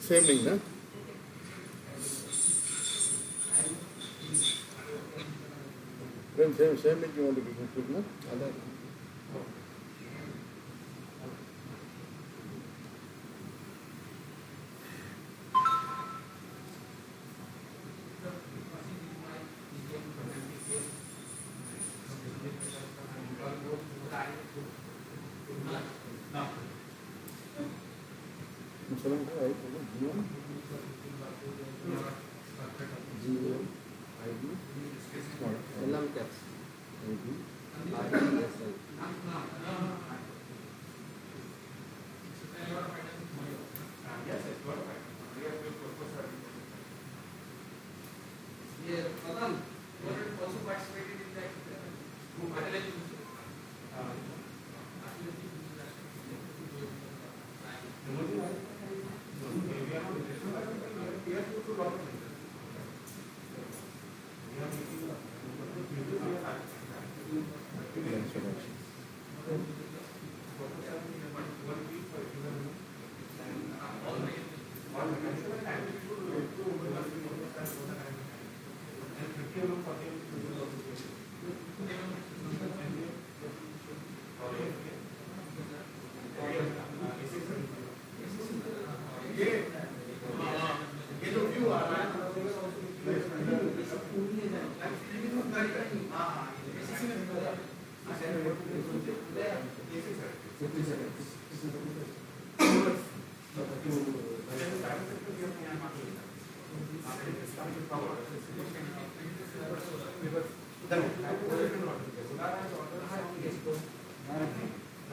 Same link, na? Then same link you want to be put, na?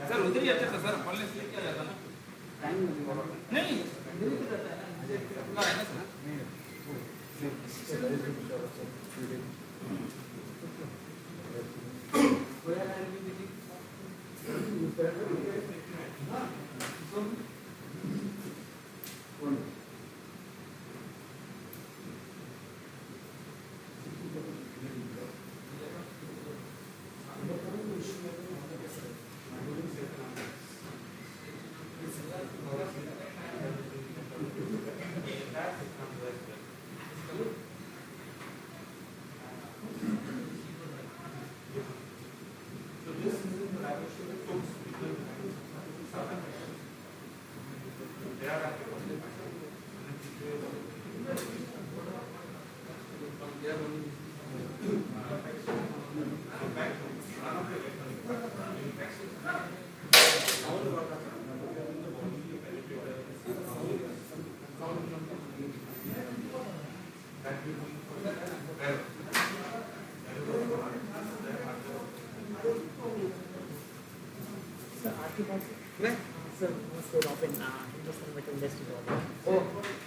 Sir उधर ही अच्छा था sir पढ़ने से क्या जाता ना नहीं ना है ना sir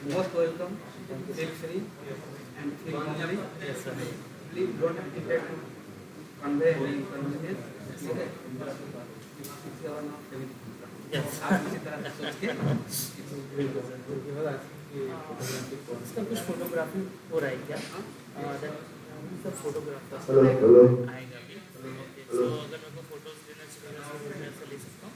Most welcome. Sri and Sri. Yes, sir. Please don't hesitate to convey any information. Okay. Yes. आप इसी तरह सोच के इसका कुछ फोटोग्राफी हो रहा है क्या? सब फोटोग्राफर आएगा अभी। तो अगर मेरे को फोटोज लेना चाहिए तो मैं ऐसा ले सकता हूँ?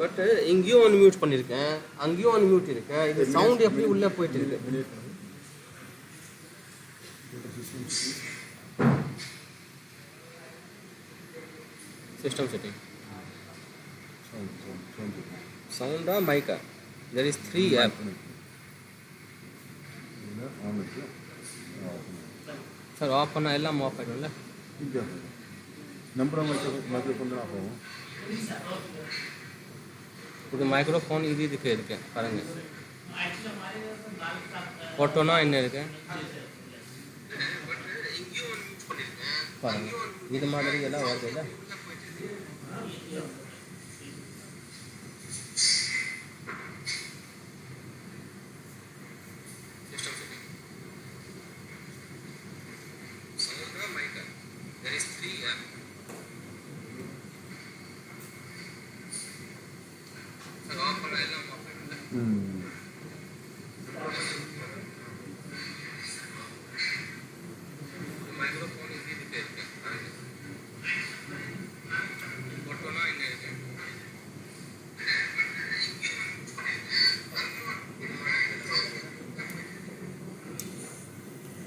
பட் இங்கேயும் அன்மியூட் பண்ணியிருக்கேன், அங்கேயும் அன்மியூட் இருக்கேன். இது சவுண்ட் எப்படி உள்ளே போயிட்டு இருக்கு? சிஸ்டம் செட்டிங், சவுண்டா மைக்கா? There is 3 app. Sir off பண்ணால் எல்லாம் ஆஃப் ஆகிடும்ல? நம்பர் மைக்ரோஃபோன் தான் ஆகும். இது மைக்ரோஃபோன் இது இதுக்கு இருக்கு பாருங்க. ஃபோட்டோனா என்ன இருக்கு பாருங்க. இது மாதிரி எல்லாம் வருது இல்லை?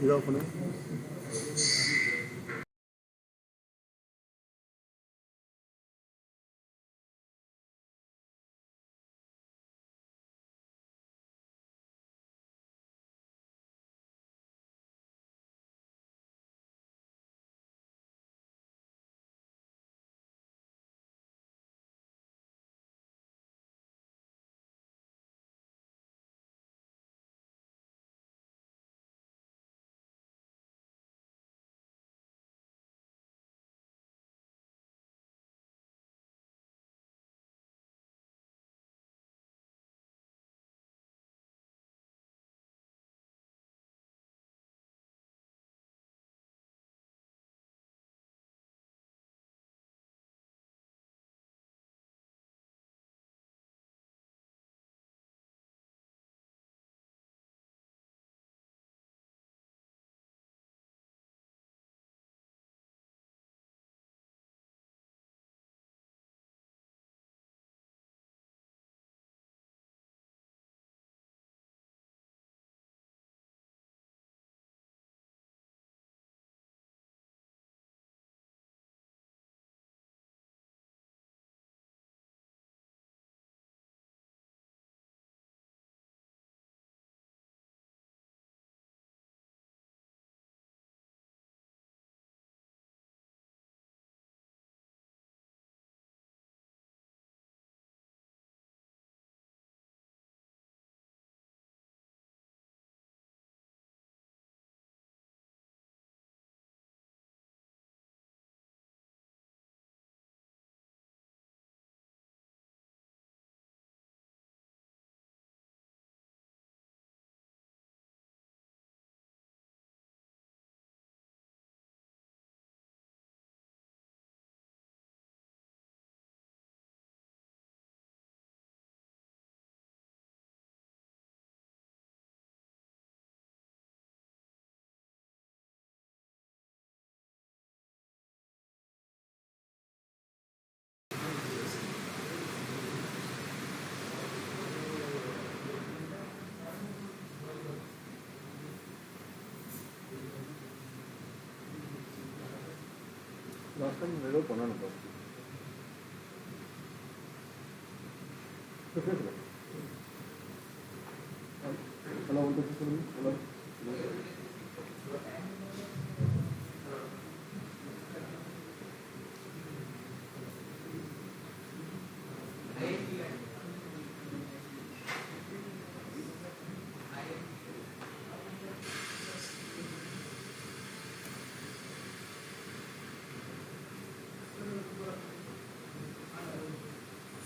இது ஆஃப் பண்ணு. லாஸ்ட் டைம் ஏதோ பண்ணணும் பாரு. ஹலோ ஒன் டூ சொல்லுங்க. Hello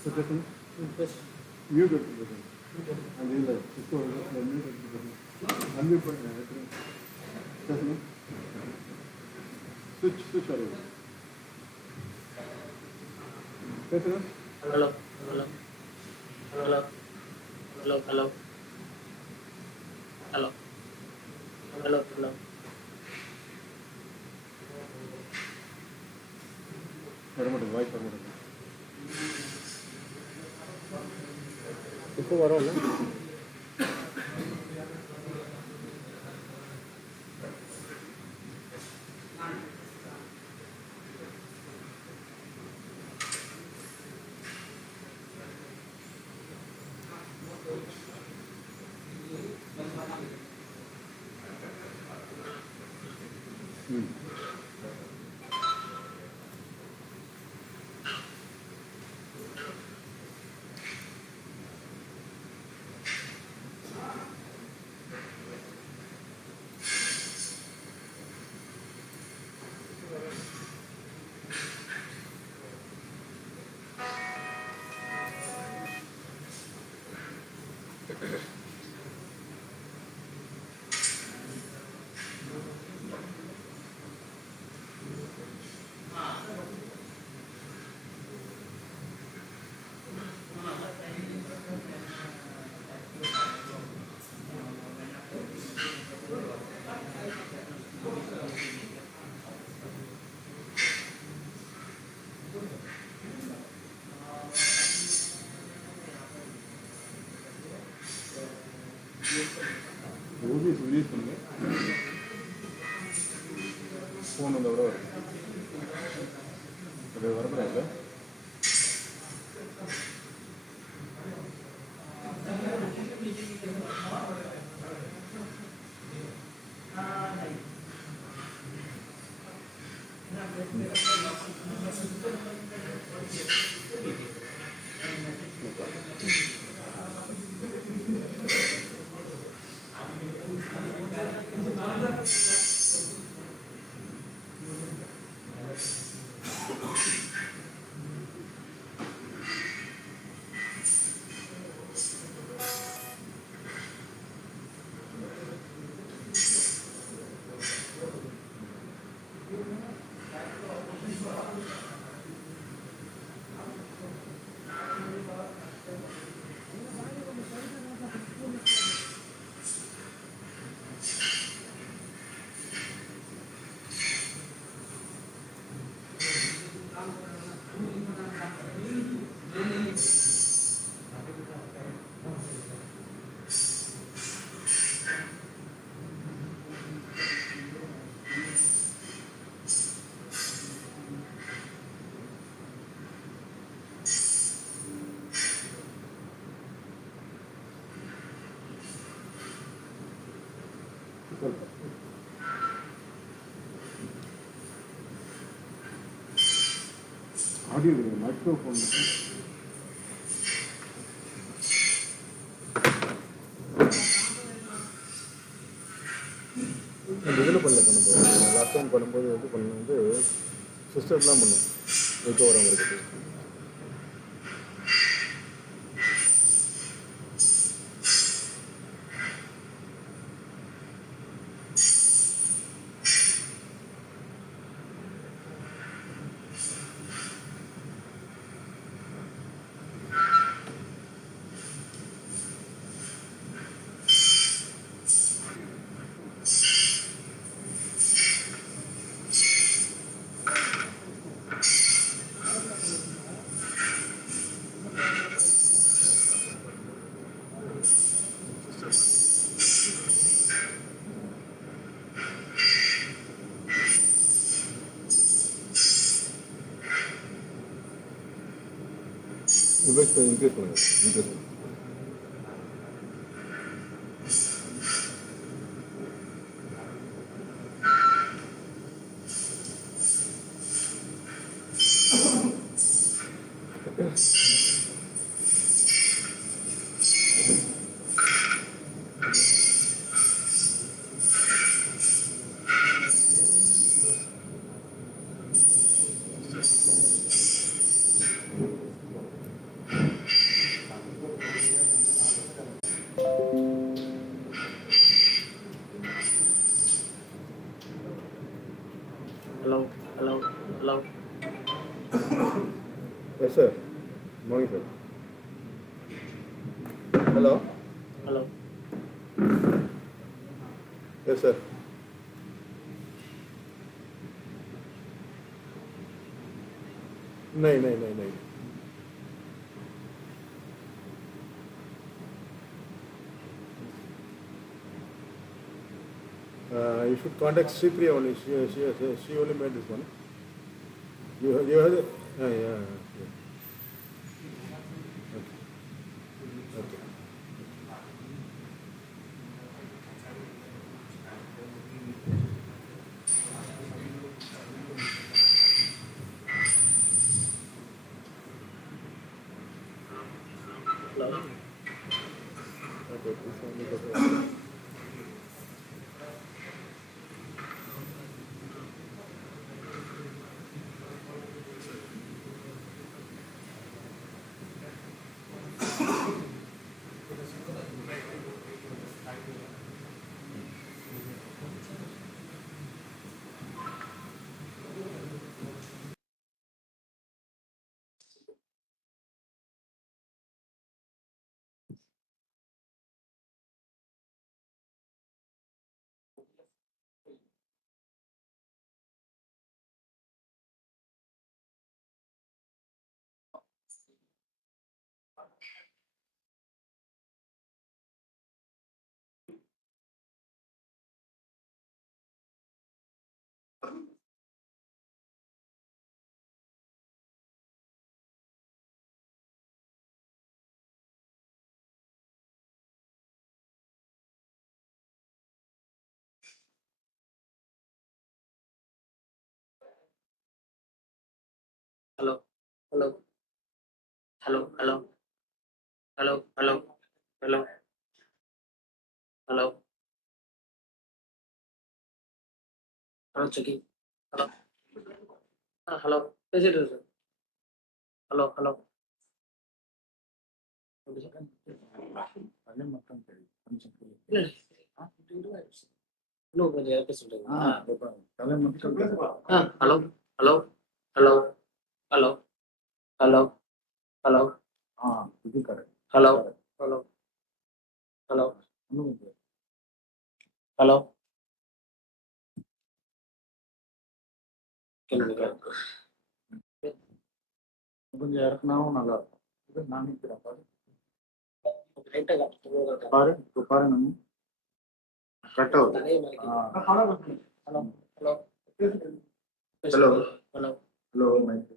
Secretary, mute it. And in the system, mute it. Unmute button. Switch on. Secretary. Hello. Hello. Hello. Hello. Hello. Hello. Hello. Hello. Permitted, voice permitted. இப்போ வரோம்ல. Release பண்ணுங்க. Phone வந்த விட வரும். அது வரக்கூடாது. Audio microphone இதில் பண்ண போகிறோம். லாஸ்ட் டைம் பண்ணும்போது இது பண்ண வந்து சிஸ்டர்லாம் பண்ணும் வைக்க வரவங்களுக்கு. இன்க்ரீஸ் பண்ணுங்க. Increase Hello. Yes, sir. Morning, sir. Hello. Hello. Yes, sir. नहीं You should contact Sripriya only. She only made this one. You heard it? Yeah. Okay. Hello. Okay. This one is okay. Hello. Hello. Hello. Hello. Hello. Hello. Hello. Hello. Hello. Checking. Hello. Hello. Is it? Hello. Hello. No, but the episode. Hello. Hello. Hello. Hello. Hello. Hello. Hello. Hello. Hello. Hello. Can we go? கொஞ்சம் இறக்குனாவும் நல்லா இருக்கும். இது நான் நிற்கிறேன் பாரு. Right. பாரு இப்போ பாரு நம்ம கரெக்டாக வருது. Hello. Hello. Hello Hello. Hello mike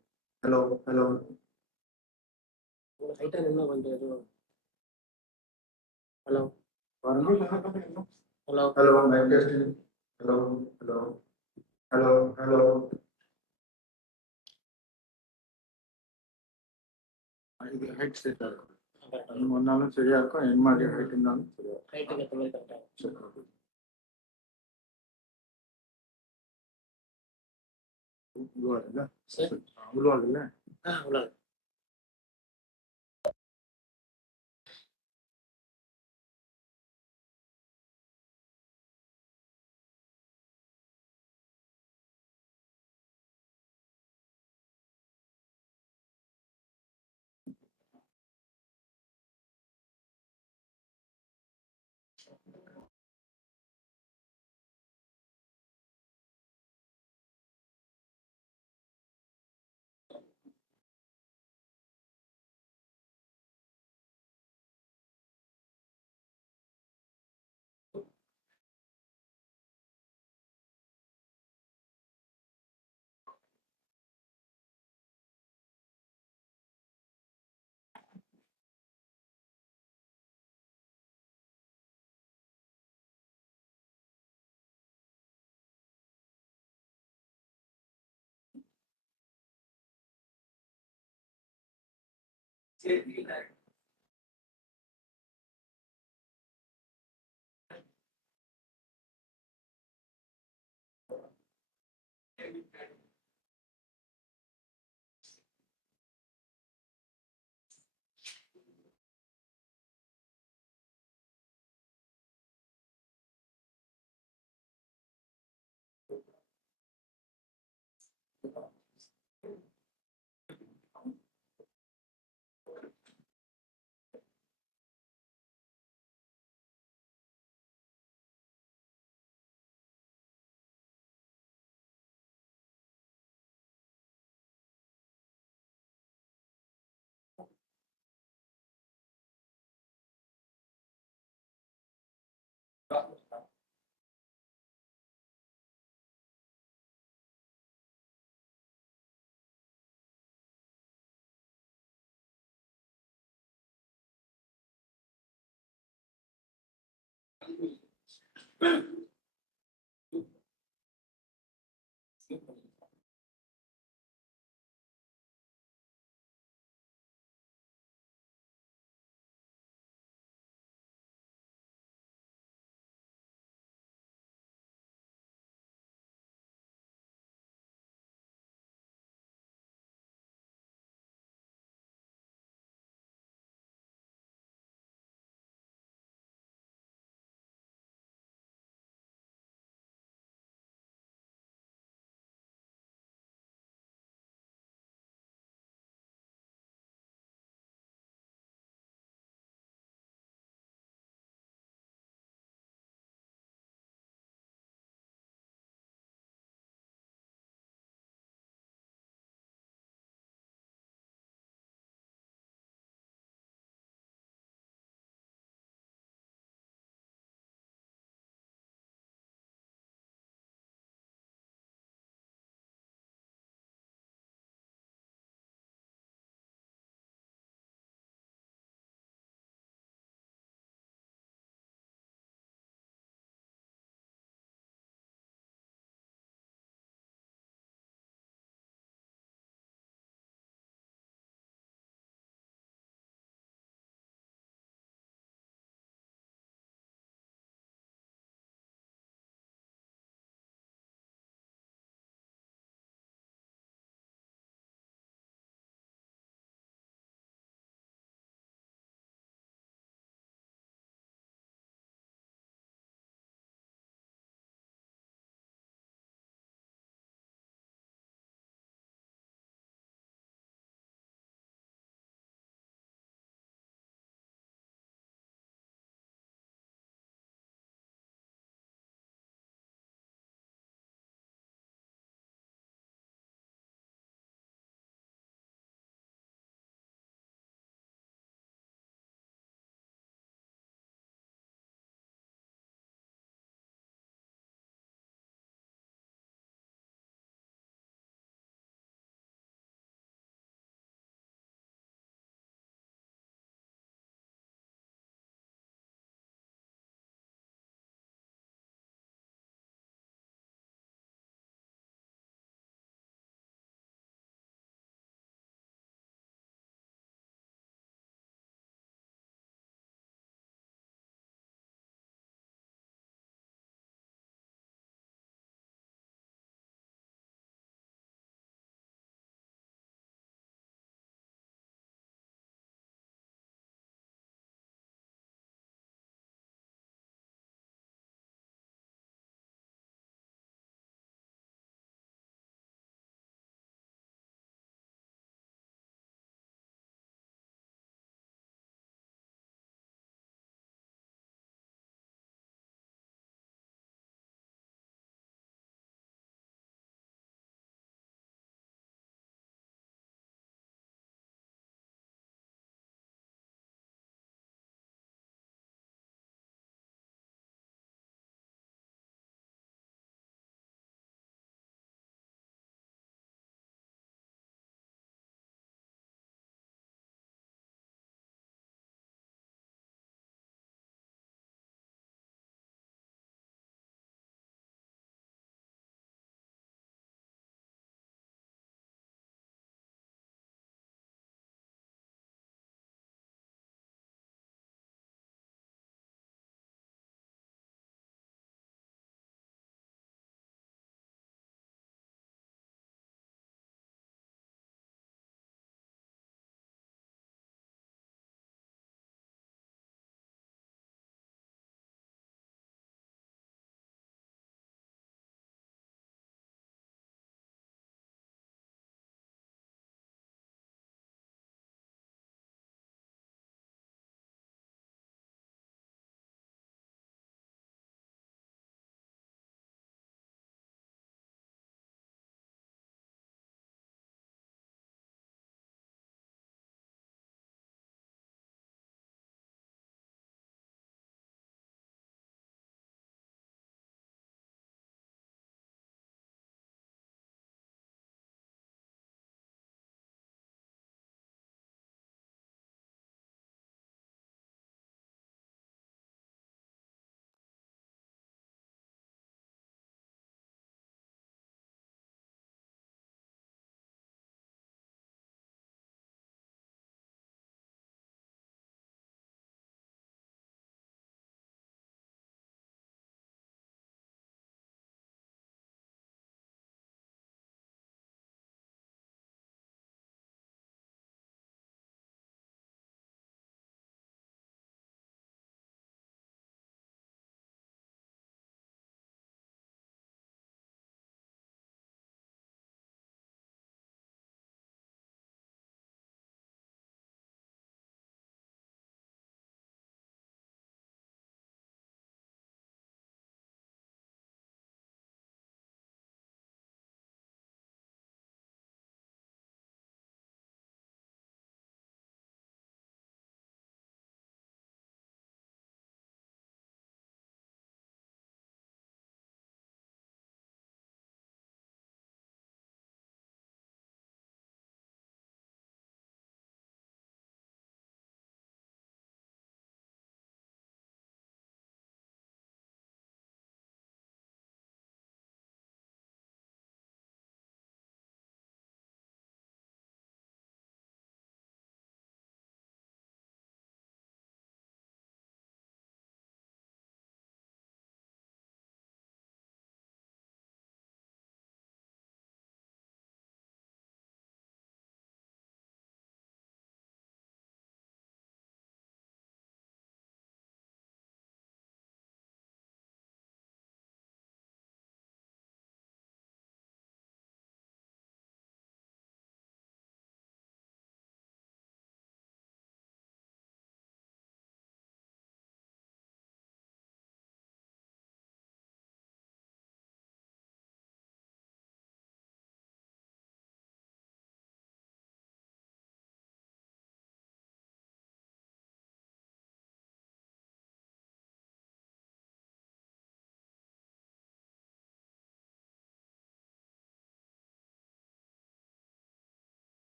hello hello Right. என்ன கொஞ்சம் Hello. பாருங்க. Hello. Hello mike testing. Hello hello hello hello இது ஹைட் செட்டாக இருக்கும். அது ஒன்றாலும் சரியா இருக்கும். என் மாதிரி ஹைட் இருந்தாலும் சரியா இருக்கும். Right. Get the way correct. சரி ஓகே. உருவாடுல Sir. உருவாடுல Hello.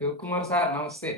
శివకుమార్ సార్ నమస్తే.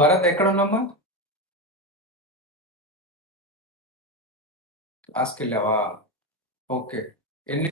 భరత్ ఎక్కడ ఉన్నామ్మా? క్లాస్కి వెళ్ళావా? ఓకే. ఎన్ని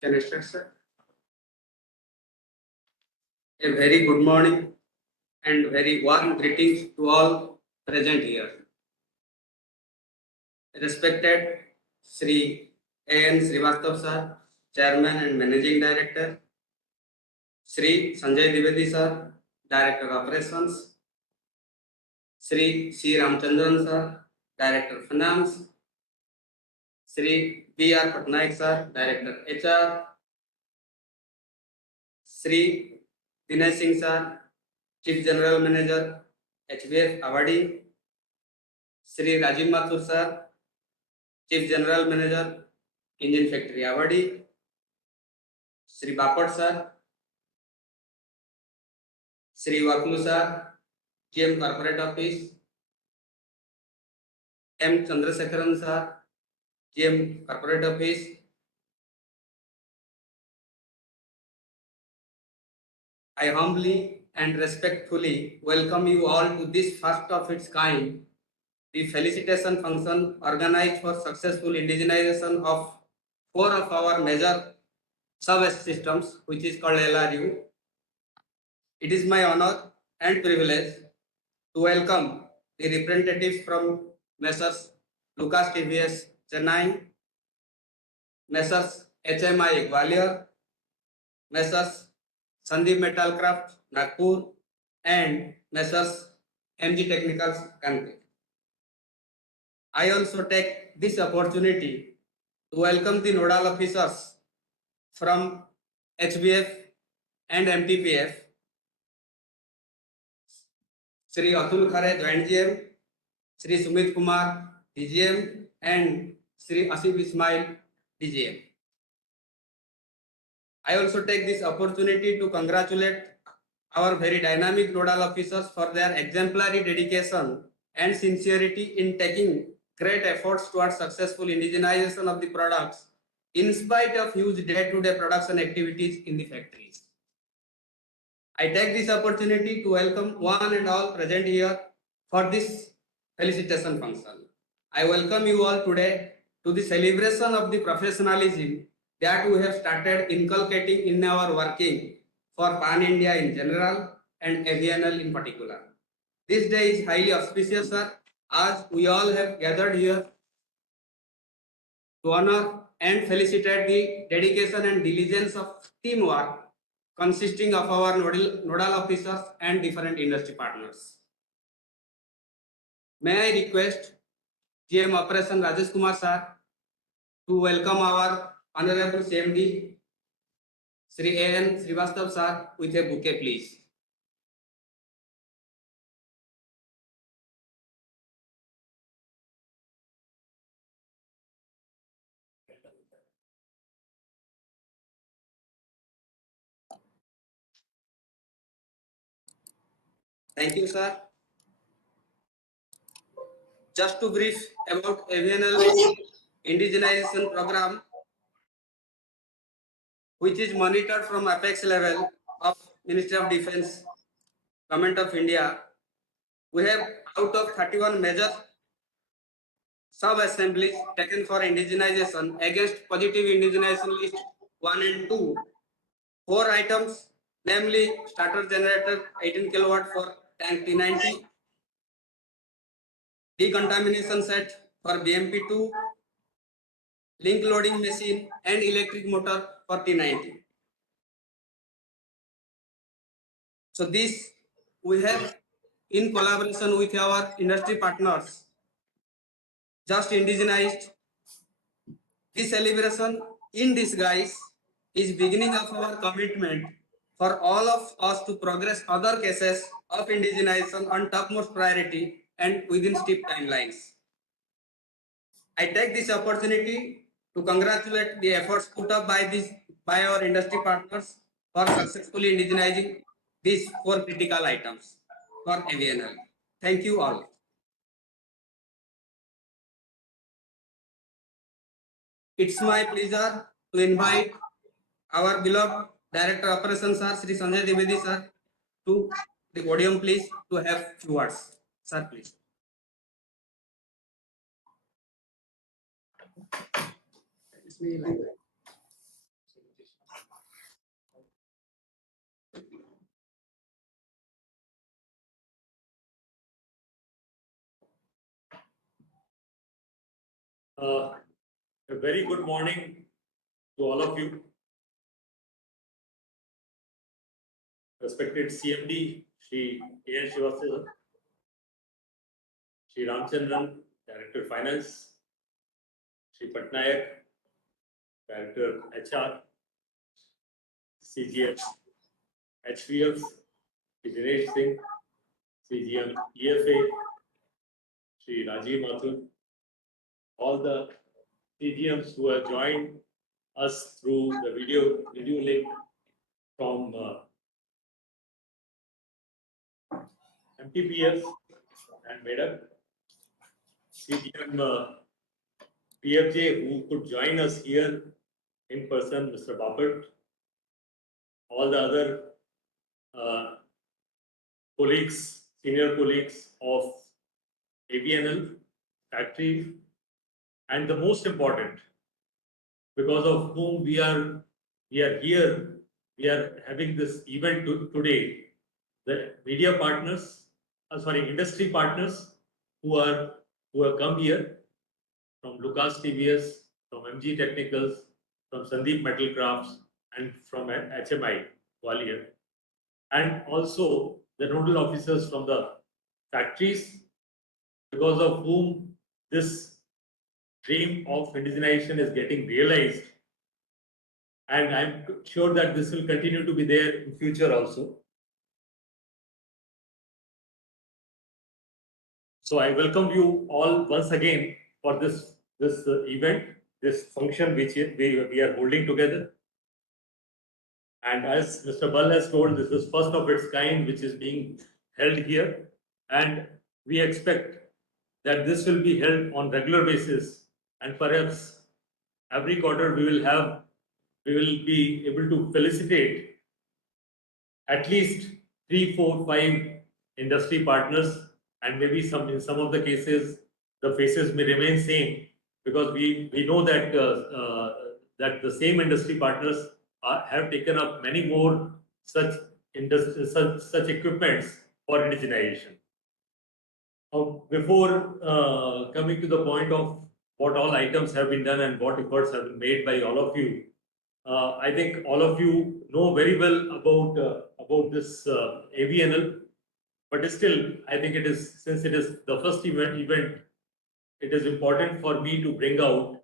Can I start, sir? A very good morning and very warm greetings to all present here. Respected Sri A.N. Srivastav sir, Chairman and Managing Director, Sri Sanjay Dwivedi sir, Director Operations, Sri C. Ramchandran sir, Director Finance, Sri B.R. Patnaik sir, Director HR, Sri Dinesh Singh sir, Chief General Manager, HBF AVADI, Sri Rajiv Mathur sir, Chief General Manager, Engine Factory AVADI, Sri Bapad sir, Sri Waklu sir, GM Corporate Office, M. Chandrasekharan sir, GM Corporate Office, I humbly and respectfully welcome you all to this first of its kind, the felicitation function organized for successful indigenization of 4 of our major sub-systems, which is called LRU. It is my honor and privilege to welcome the representatives from Messrs. Lucas TVS Chennai, Messrs. HMI Gwalior, Messrs. Sandeep Metalcraft Nagpur, and Messrs. MG Technicals Kanpur. I also take this opportunity to welcome the nodal officers from HBF and MTPF, Sri Atul Khare, Joint GM, Sri Sumit Kumar, DGM, and Sri Asif Ismail, DGM. I also take this opportunity to congratulate our very dynamic nodal officers for their exemplary dedication and sincerity in taking great efforts towards successful indigenization of the products in spite of huge day-to-day production activities in the factories. I take this opportunity to welcome one and all present here for this felicitation function. I welcome you all today to the celebration of the professionalism that we have started inculcating in our working for Pan India in general and AVNL in particular. This day is highly auspicious, sir, as we all have gathered here to honor and felicitate the dedication and diligence of teamwork consisting of our nodal officers and different industry partners. May I request GM Operation Rajesh Kumar sir to welcome our Honorable CMD Sri A.N. Srivastav sir with a bouquet, please. Thank you, sir. Just to brief about AVNL indigenization program, which is monitored from apex level of Ministry of Defence, Government of India. We have out of 31 major sub-assemblies taken for indigenization against positive indigenization list 1 and 2. 4 items, namely starter generator 18 kilowatt for tank T90, decontamination set for BMP2, link loading machine and electric motor for T90. So this we have in collaboration with our industry partners just indigenized. This celebration in disguise is beginning of our commitment for all of us to progress other cases of indigenization on topmost priority and within steep timelines. I take this opportunity to congratulate the efforts put up by our industry partners for successfully indigenizing these 4 critical items for AVNL. Thank you all. It's my pleasure to invite our beloved Director Operations Sir, Sri Sanjay Dwivedi Sir, to the podium, please, to have few words. Sir, please. A very good morning to all of you. Respected CMD, Shri A.N. Srivastava, Shri Ramchandran, Director Finance, Shri Patnaik, Director HR, CGM, HVF, Shri Dinesh Singh, CGM EFA, Shri Rajiv Mathur, all the CGMs who have joined us through the video link from MTPF and MEDAC, CGM PFJ who could join us here in person, Mr. Bapat, all the other uh, colleagues, senior colleagues of AVNL factory, and the most important, because of whom we are here, we are having this event today. The media partners, industry partners who have come here from Lucas TVS, from MG Technicals, from Sandeep Metal Crafts, and from HMI Gwalior, and also the nodal officers from the factories, because of whom this dream of indigenization is getting realized. And I'm sure that this will continue to be there in future also. So I welcome you all once again for this event, this function which we are holding together. And as Mr. Bal has told, this is first of its kind which is being held here. And we expect that this will be held on regular basis, and perhaps every quarter we will be able to felicitate at least 3, 4, 5 industry partners, and maybe in some of the cases the faces may remain same, because we know that that the same industry partners have taken up many more such equipments for indigenization. Before coming to the point of what all items have been done and what efforts have been made by all of you, I think all of you know very well about this AVNL, but still, I think since it is the first event, it is important for me to bring out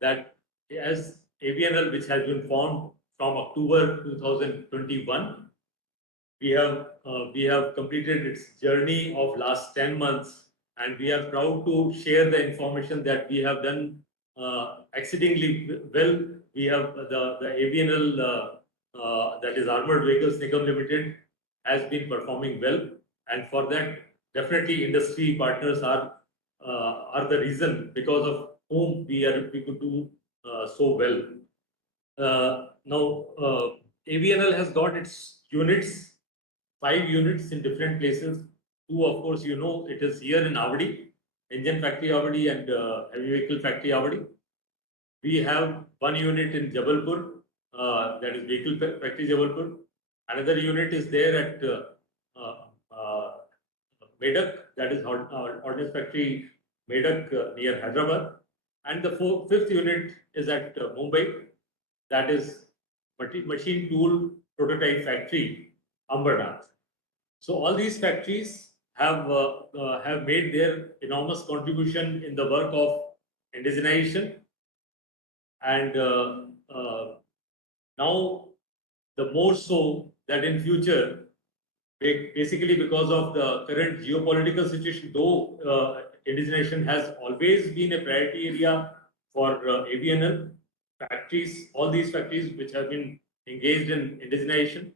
that as AVNL, which has been formed from October 2021, we have completed its journey of last 10 months, and we are proud to share the information that we have done exceedingly well. We have the AVNL, that is Armored Vehicles Nigam Limited, has been performing well, and for that definitely industry partners are the reason because of whom we could do so well. Now AVNL has got its units, 5 units in different places. 2, of course, it is here in AVADI, Engine Factory AVADI and Heavy Vehicle Factory AVADI. We have 1 unit in Jabalpur, that is Vehicle Factory Jabalpur. Another unit is there at Medak, that is Ordnance Factory Medak near Hyderabad. And the 5th unit is at Mumbai, that is Machine Tool Prototype Factory, Ambernath. So all these factories have made their enormous contribution in the work of indigenization, and now the more so that in future, basically because of the current geopolitical situation, though indigenization has always been a priority area for AVNL factories, all these factories which have been engaged in indigenization,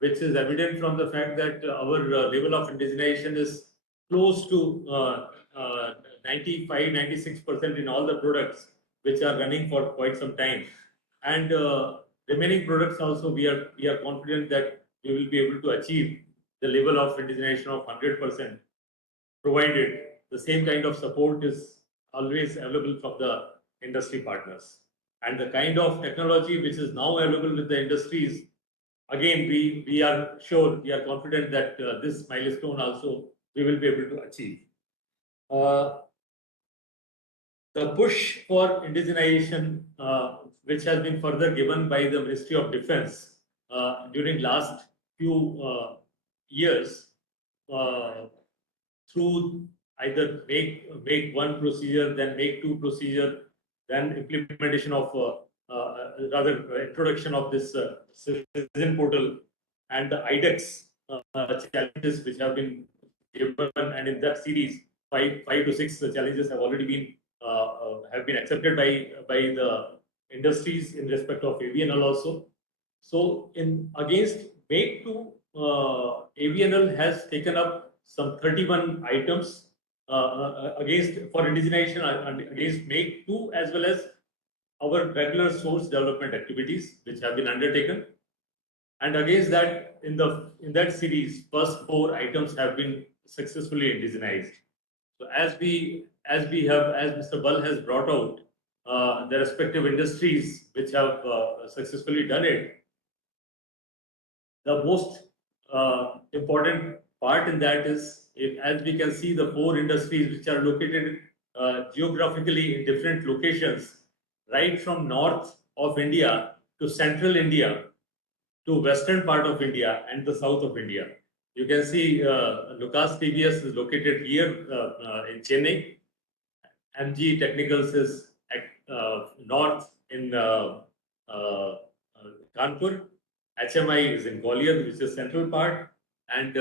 which is evident from the fact that our level of indigenization is close to 95-96% in all the products which are running for quite some time. And remaining products also, we are confident that we will be able to achieve the level of indigenization of 100%, provided the same kind of support is always available from the industry partners. And the kind of technology which is now available with the industries, again, we are sure, we are confident that this milestone also we will be able to achieve. The push for indigenization, which has been further given by the Ministry of Defense during last few years, through either make one procedure, then make two procedure, then implementation of rather introduction of this citizen portal and the IDEX challenges which have been given, and in that series, five to six challenges have been accepted by the industries in respect of AVNL also. So in against make two, AVNL has taken up some 31 items against for indigenization against make two, as well as our regular source development activities which have been undertaken. And against that, in that series, first four items have been successfully indigenized. So as Mr. Bal has brought out the respective industries which have successfully done it, the most important part in that is, as we can see, the four industries which are located geographically in different locations, right from north of India to central India to western part of India and the south of India. You can see Lucas TVS is located here in Chennai. MG Technicals is north in Kanpur. HMI is in Gwalior, which is central part, and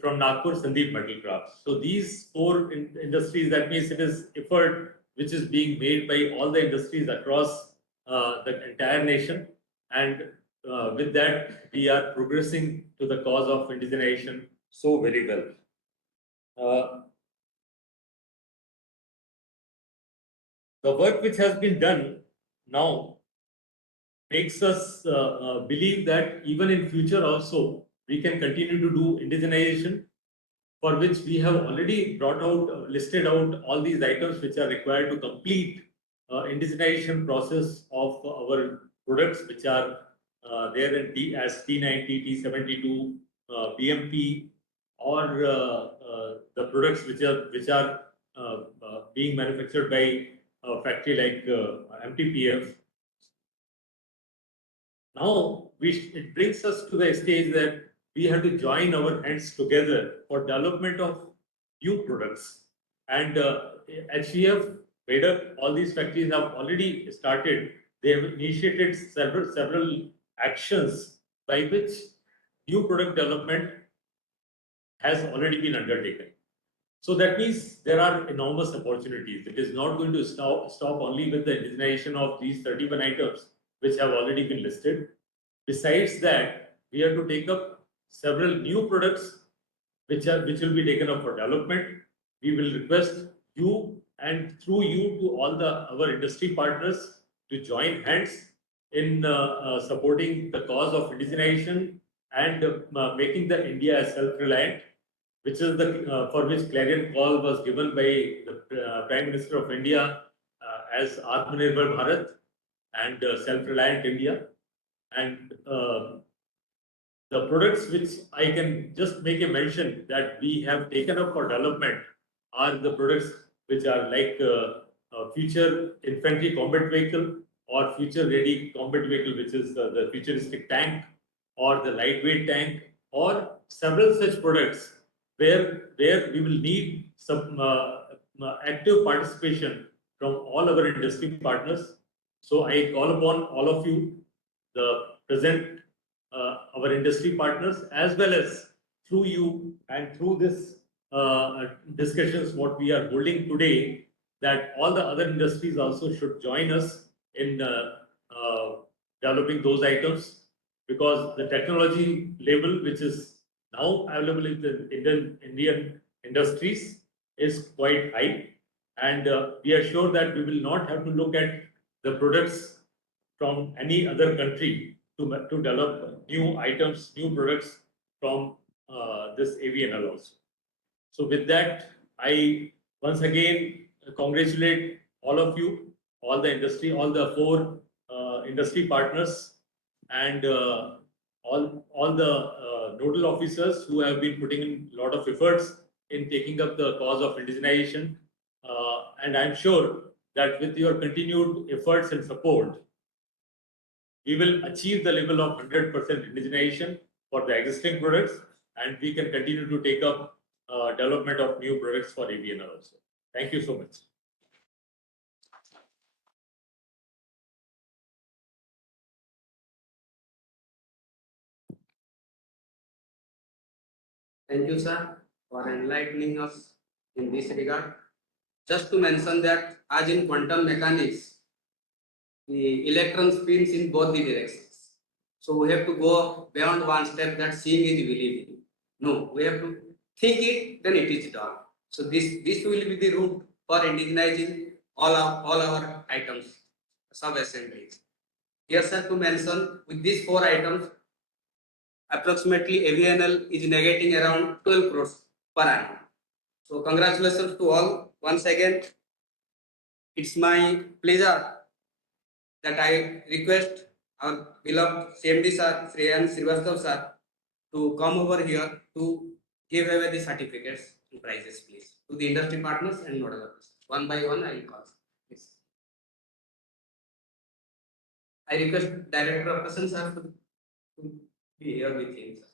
from Nagpur, Sandeep Metal Crafts. So these four industries, that means it is effort which is being made by all the industries across the entire nation, and with that we are progressing to the cause of indigenization so very well. The work which has been done now makes us believe that even in future also we can continue to do indigenization, for which we have already listed out all these items which are required to complete indigenization process of our products, which are there in as T90, T72, BMP, or the products which are being manufactured by a factory like MTPF. Now it brings us to the stage that we have to join our hands together for development of new products. And HCF, VEDA, all these factories have already started. They have initiated several actions by which new product development has already been undertaken. So that means there are enormous opportunities. It is not going to stop only with the indigenization of these 31 items which have already been listed. Besides that, we have to take up several new products which will be taken up for development. We will request you, and through you to all our industry partners, to join hands in supporting the cause of indigenization and making the India self-reliant, which is the for which clarion call was given by the Prime Minister of India as Atmanirbhar Bharat and self-reliant India. And the products which I can just make a mention that we have taken up for development are the products which are like future infantry combat vehicle or future ready combat vehicle, which is the futuristic tank or the lightweight tank, or several such products where we will need some active participation from all our industry partners. So I call upon all of you, the present our industry partners, as well as through you and through this discussions what we are holding today, that all the other industries also should join us in developing those items, because the technology level which is now available in the Indian industries is quite high, and we are sure that we will not have to look at the products from any other country to develop new items, new products from this AVNL also. So with that, I once again congratulate all of you, all the industry, all the four industry partners, and all the nodal officers who have been putting in a lot of efforts in taking up the cause of indigenization. And I'm sure that with your continued efforts and support, we will achieve the level of 100% indigenization for the existing products, and we can continue to take up development of new products for AVNL also. Thank you so much. Thank you, sir, for enlightening us in this regard. Just to mention that, as in quantum mechanics, the electron spins in both the directions. So we have to go beyond one step, that seeing is believing. No, we have to think it, then it is done. So this will be the route for indigenizing all our items, sub-assemblies. Here, sir, to mention, with these 4 items, approximately AVNL is negating around 12 crores per annum. So congratulations to all. Once again, it's my pleasure that I request our beloved CMD sir, Sriyan Srivastava sir, to come over here to give away the certificates and prizes, please, to the industry partners and nodal officers. One by one, I will call. Please. I request Director of Operations sir to be here with him, sir.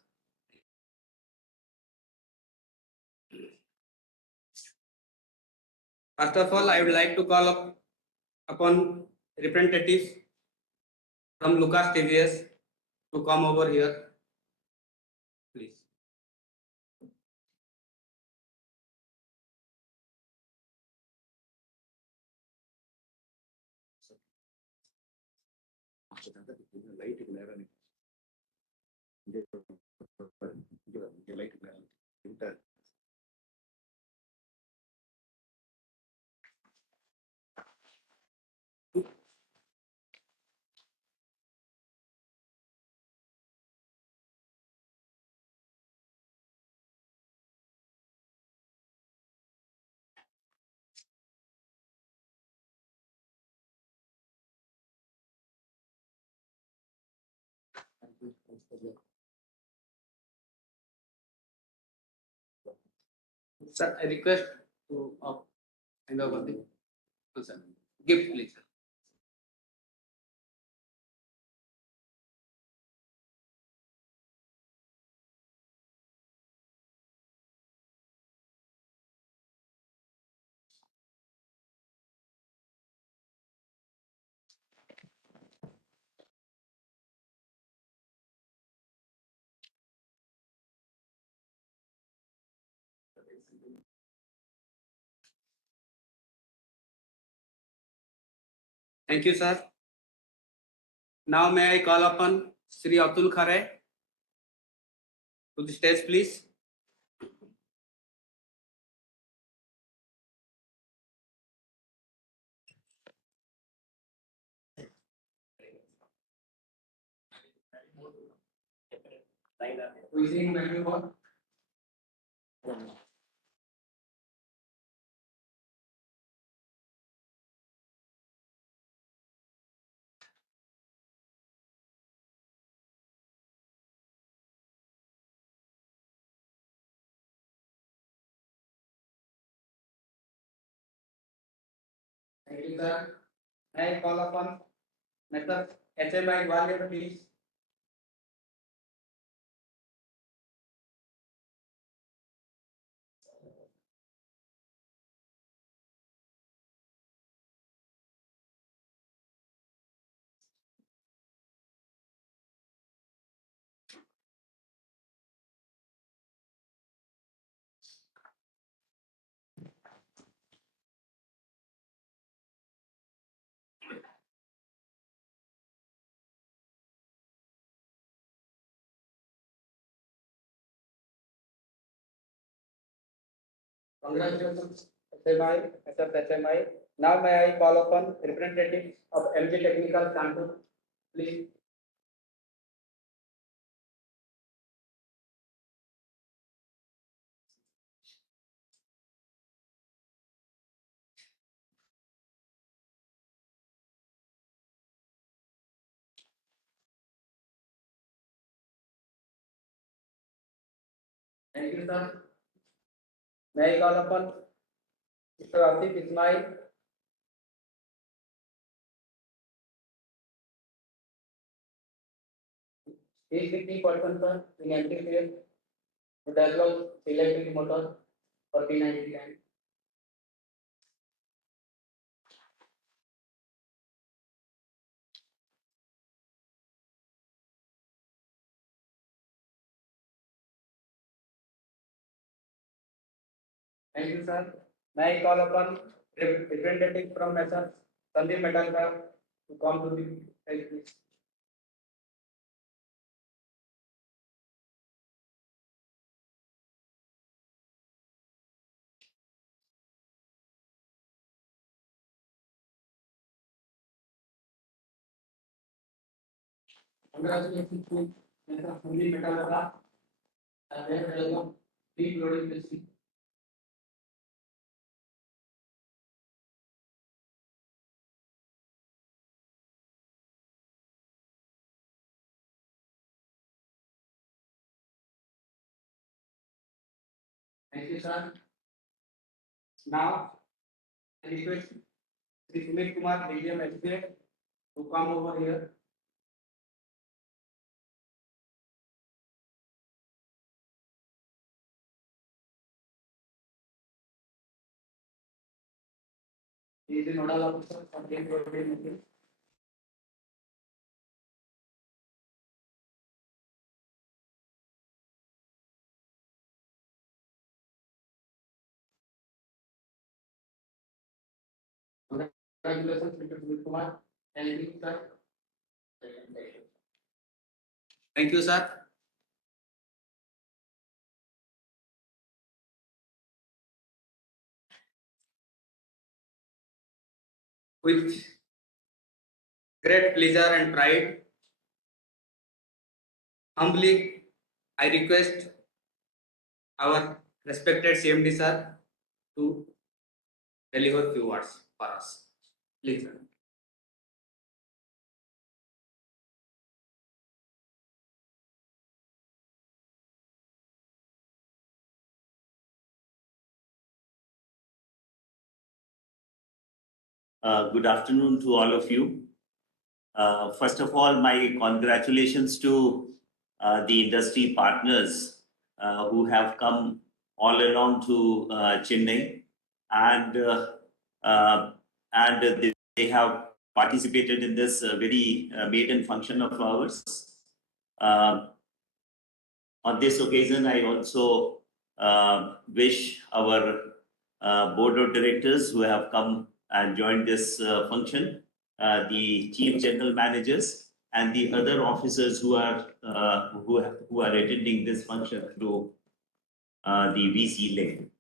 First of all, I would like to call upon representatives from Lucas TVS to come over here, please. Sir, I request to hand over the gift, please. Thank you, sir. Now may I call upon Sri Atul Khare to the stage, please. Who is in menu board? Thank you, sir. May I call upon Mr. HMI Gwalior, please. Congratulations, HMI, HMI. Now may I call upon representative of MG Technical Kanpur, please. Thank you, sir. May I call upon Mr. Asif Ismail. He is the key person, sir, in NTCS to develop electric motor for P90 line. Thank you, sir. May I call upon representative from Messrs. Sandeep Medalkar to come to the stage, please. Congratulations to Mr. Sandeep Medalkar. Welcome. Please loading the seat. Thank you, sir. Now, I request Sri Sumit Kumar, DGM SBA, to come over here. He is the nodal officer for the AVADI. Congratulations, Mr. Sumit Kumar. Thank you, sir. Thank you, sir. With great pleasure and pride, humbly, I request our respected CMD sir to deliver few words for us. Please, sir. Good afternoon to all of you. First of all, my congratulations to the industry partners who have come all along to Chennai, and they have participated in this very maiden function of ours. On this occasion, I also wish our board of directors who have come and joined this function, the chief general managers and the other officers who are attending this function through the VC link.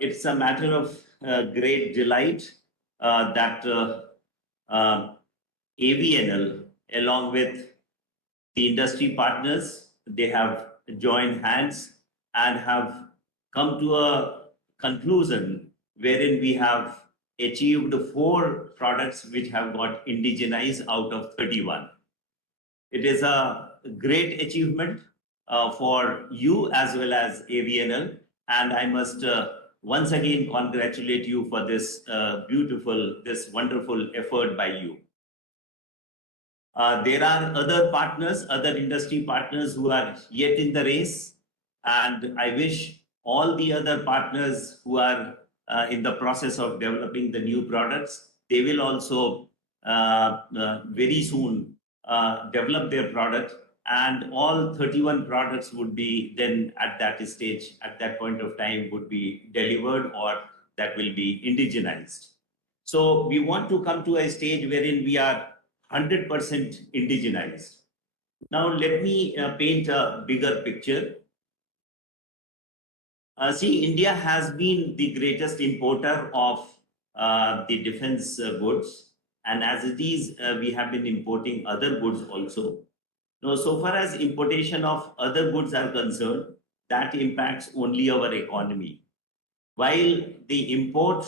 It's a matter of great delight that AVNL, along with the industry partners, they have joined hands and have come to a conclusion wherein we have achieved 4 products which have got indigenized out of 31. It is a great achievement for you as well as AVNL, and I must once again congratulate you for this this wonderful effort by you. There are other partners, other industry partners who are yet in the race, and I wish all the other partners who are in the process of developing the new products, they will also very soon develop their product, and all 31 products would be then at that stage, at that point of time, would be delivered or that will be indigenized. So we want to come to a stage wherein we are 100% indigenized. Now let me paint a bigger picture. See, India has been the greatest importer of the defense goods, and as it is, we have been importing other goods also. Now, so far as importation of other goods are concerned, that impacts only our economy. While the import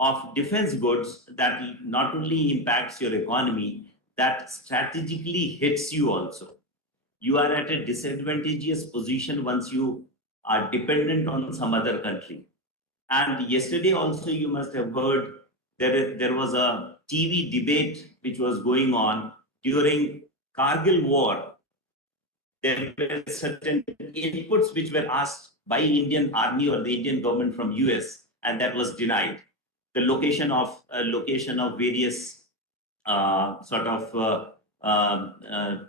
of defense goods, that not only impacts your economy, that strategically hits you also. You are at a disadvantageous position once you are dependent on some other country. And yesterday also you must have heard there was a TV debate which was going on during Kargil war. There were certain inputs which were asked by Indian Army or the Indian government from US, and that was denied. The location of various sort of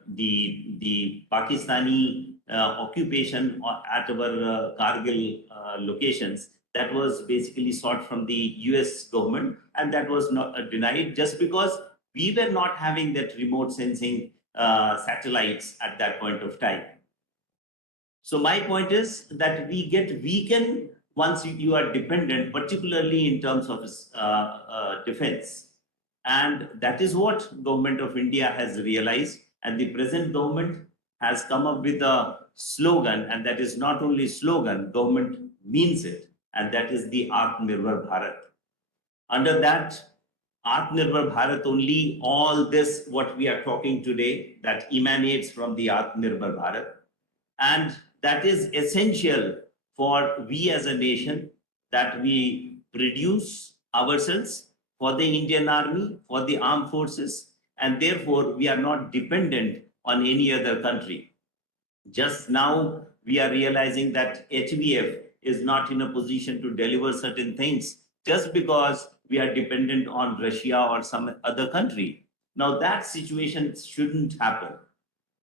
the Pakistani occupation at our Kargil locations, that was basically sought from the US government, and that was not denied just because we were not having that remote sensing satellites at that point of time. So my point is that we get weakened once you are dependent, particularly in terms of defense. And that is what government of India has realized. And the present government has come up with a slogan, and that is not only slogan, government means it. And that is the Atmanirbhar Bharat. Under that Atmanirbhar Bharat only, all this what we are talking today, that emanates from the Atmanirbhar Bharat. And that is essential for we as a nation, that we produce ourselves for the Indian Army, for the armed forces, and therefore we are not dependent on any other country. Just now we are realizing that HVF is not in a position to deliver certain things just because we are dependent on Russia or some other country. Now that situation shouldn't happen.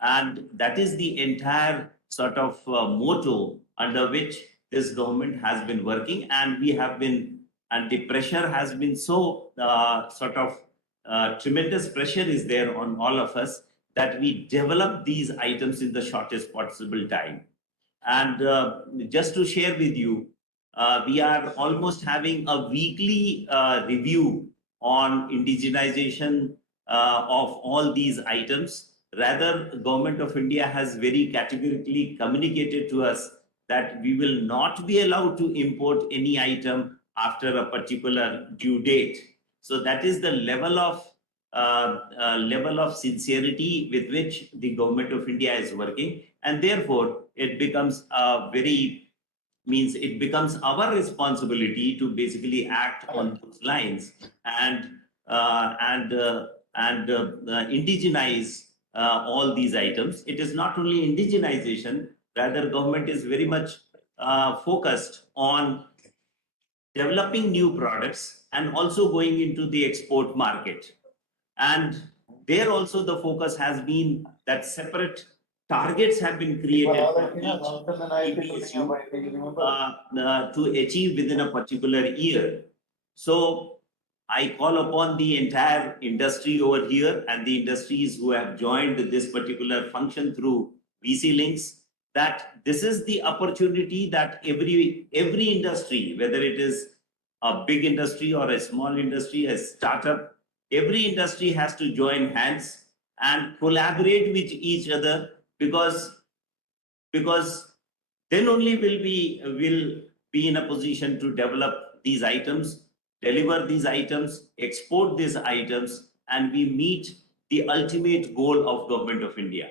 And that is the entire sort of motto under which this government has been working, and we have been, and the pressure has been so sort of tremendous pressure is there on all of us that we develop these items in the shortest possible time. And just to share with you, we are almost having a weekly review on indigenization of all these items. Rather, government of India has very categorically communicated to us that we will not be allowed to import any item after a particular due date. So that is the level of sincerity with which the government of India is working, and therefore it becomes it becomes our responsibility to basically act on those lines and indigenize all these items. It is not only indigenization, rather government is very much focused on developing new products and also going into the export market. And there also the focus has been that separate targets have been created for each to achieve within a particular year. So I call upon the entire industry over here and the industries who have joined this particular function through VC links, that this is the opportunity that every industry, whether it is a big industry or a small industry, a startup, every industry has to join hands and collaborate with each other, because then only will be in a position to develop these items, deliver these items, export these items, and we meet the ultimate goal of Government of India.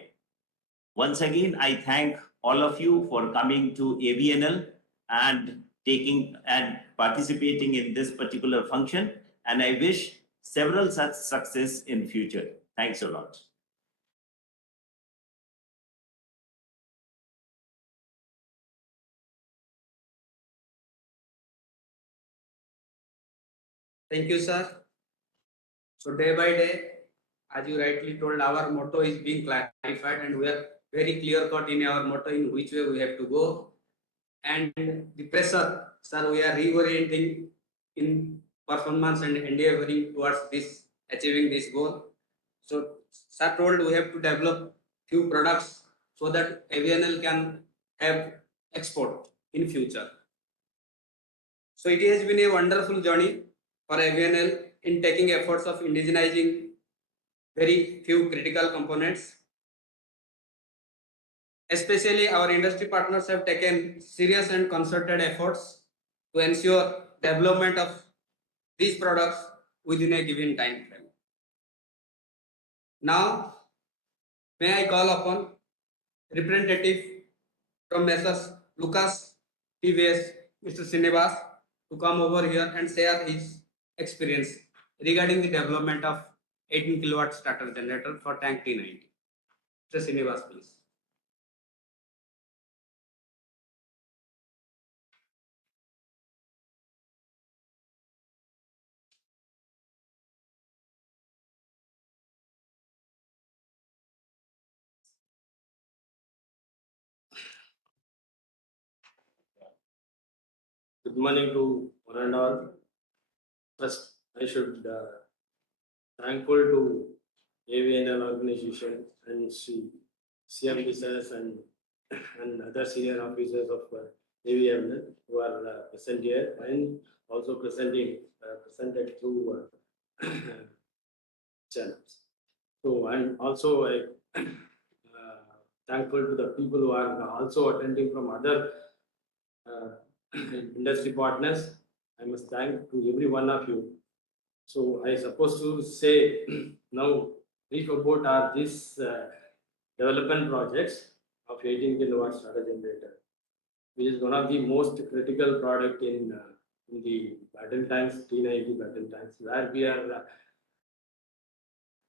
Once again, I thank all of you for coming to AVNL and taking and participating in this particular function, and I wish several such success in future. Thanks a lot. Thank you, sir. So day by day, as you rightly told, our motto is being clarified, and we are very clear cut in our motto in which way we have to go. And the pressure, sir, we are reorienting in performance and endeavoring towards this, achieving this goal. So sir told we have to develop few products so that AVNL can have export in future. So it has been a wonderful journey for AVNL in taking efforts of indigenizing very few critical components. Especially our industry partners have taken serious and concerted efforts to ensure development of these products within a given time frame. Now, may I call upon representative from Messrs. Lucas, TVS, Mr. Srinivas, to come over here and share his experience regarding the development of 18 kilowatt starter generator for tank T90. Mr. Srinivas, please. Good morning to one and all. First, I should thankful to AVNL organization and CMD sirs and other senior officers of AVNL who are present here and also presented through channels. So and also I thankful to the people who are also attending from other industry partners. I must thank to every one of you. So I supposed to say now brief about are these development projects of 18 kilowatt starter generator, which is one of the most critical product in the battle tanks, T90 battle tanks, where we are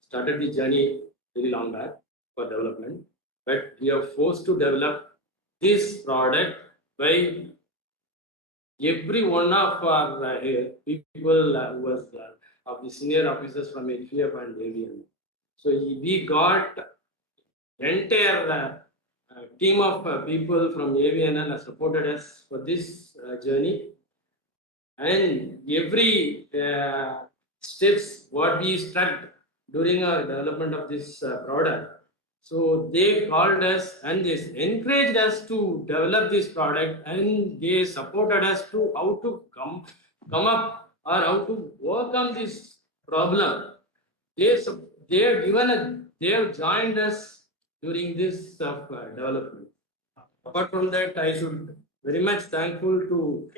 started the journey very long back for development, but we are forced to develop this product by every one of our people who was of the senior officers from HVF and AVN. So we got entire team of people from AVNL has supported us for this journey, and every steps what we struck during our development of this product. So they called us and they encouraged us to develop this product, and they supported us to how to come up or how to overcome this problem. They have they have joined us during this development. Apart from that, I should very much thankful to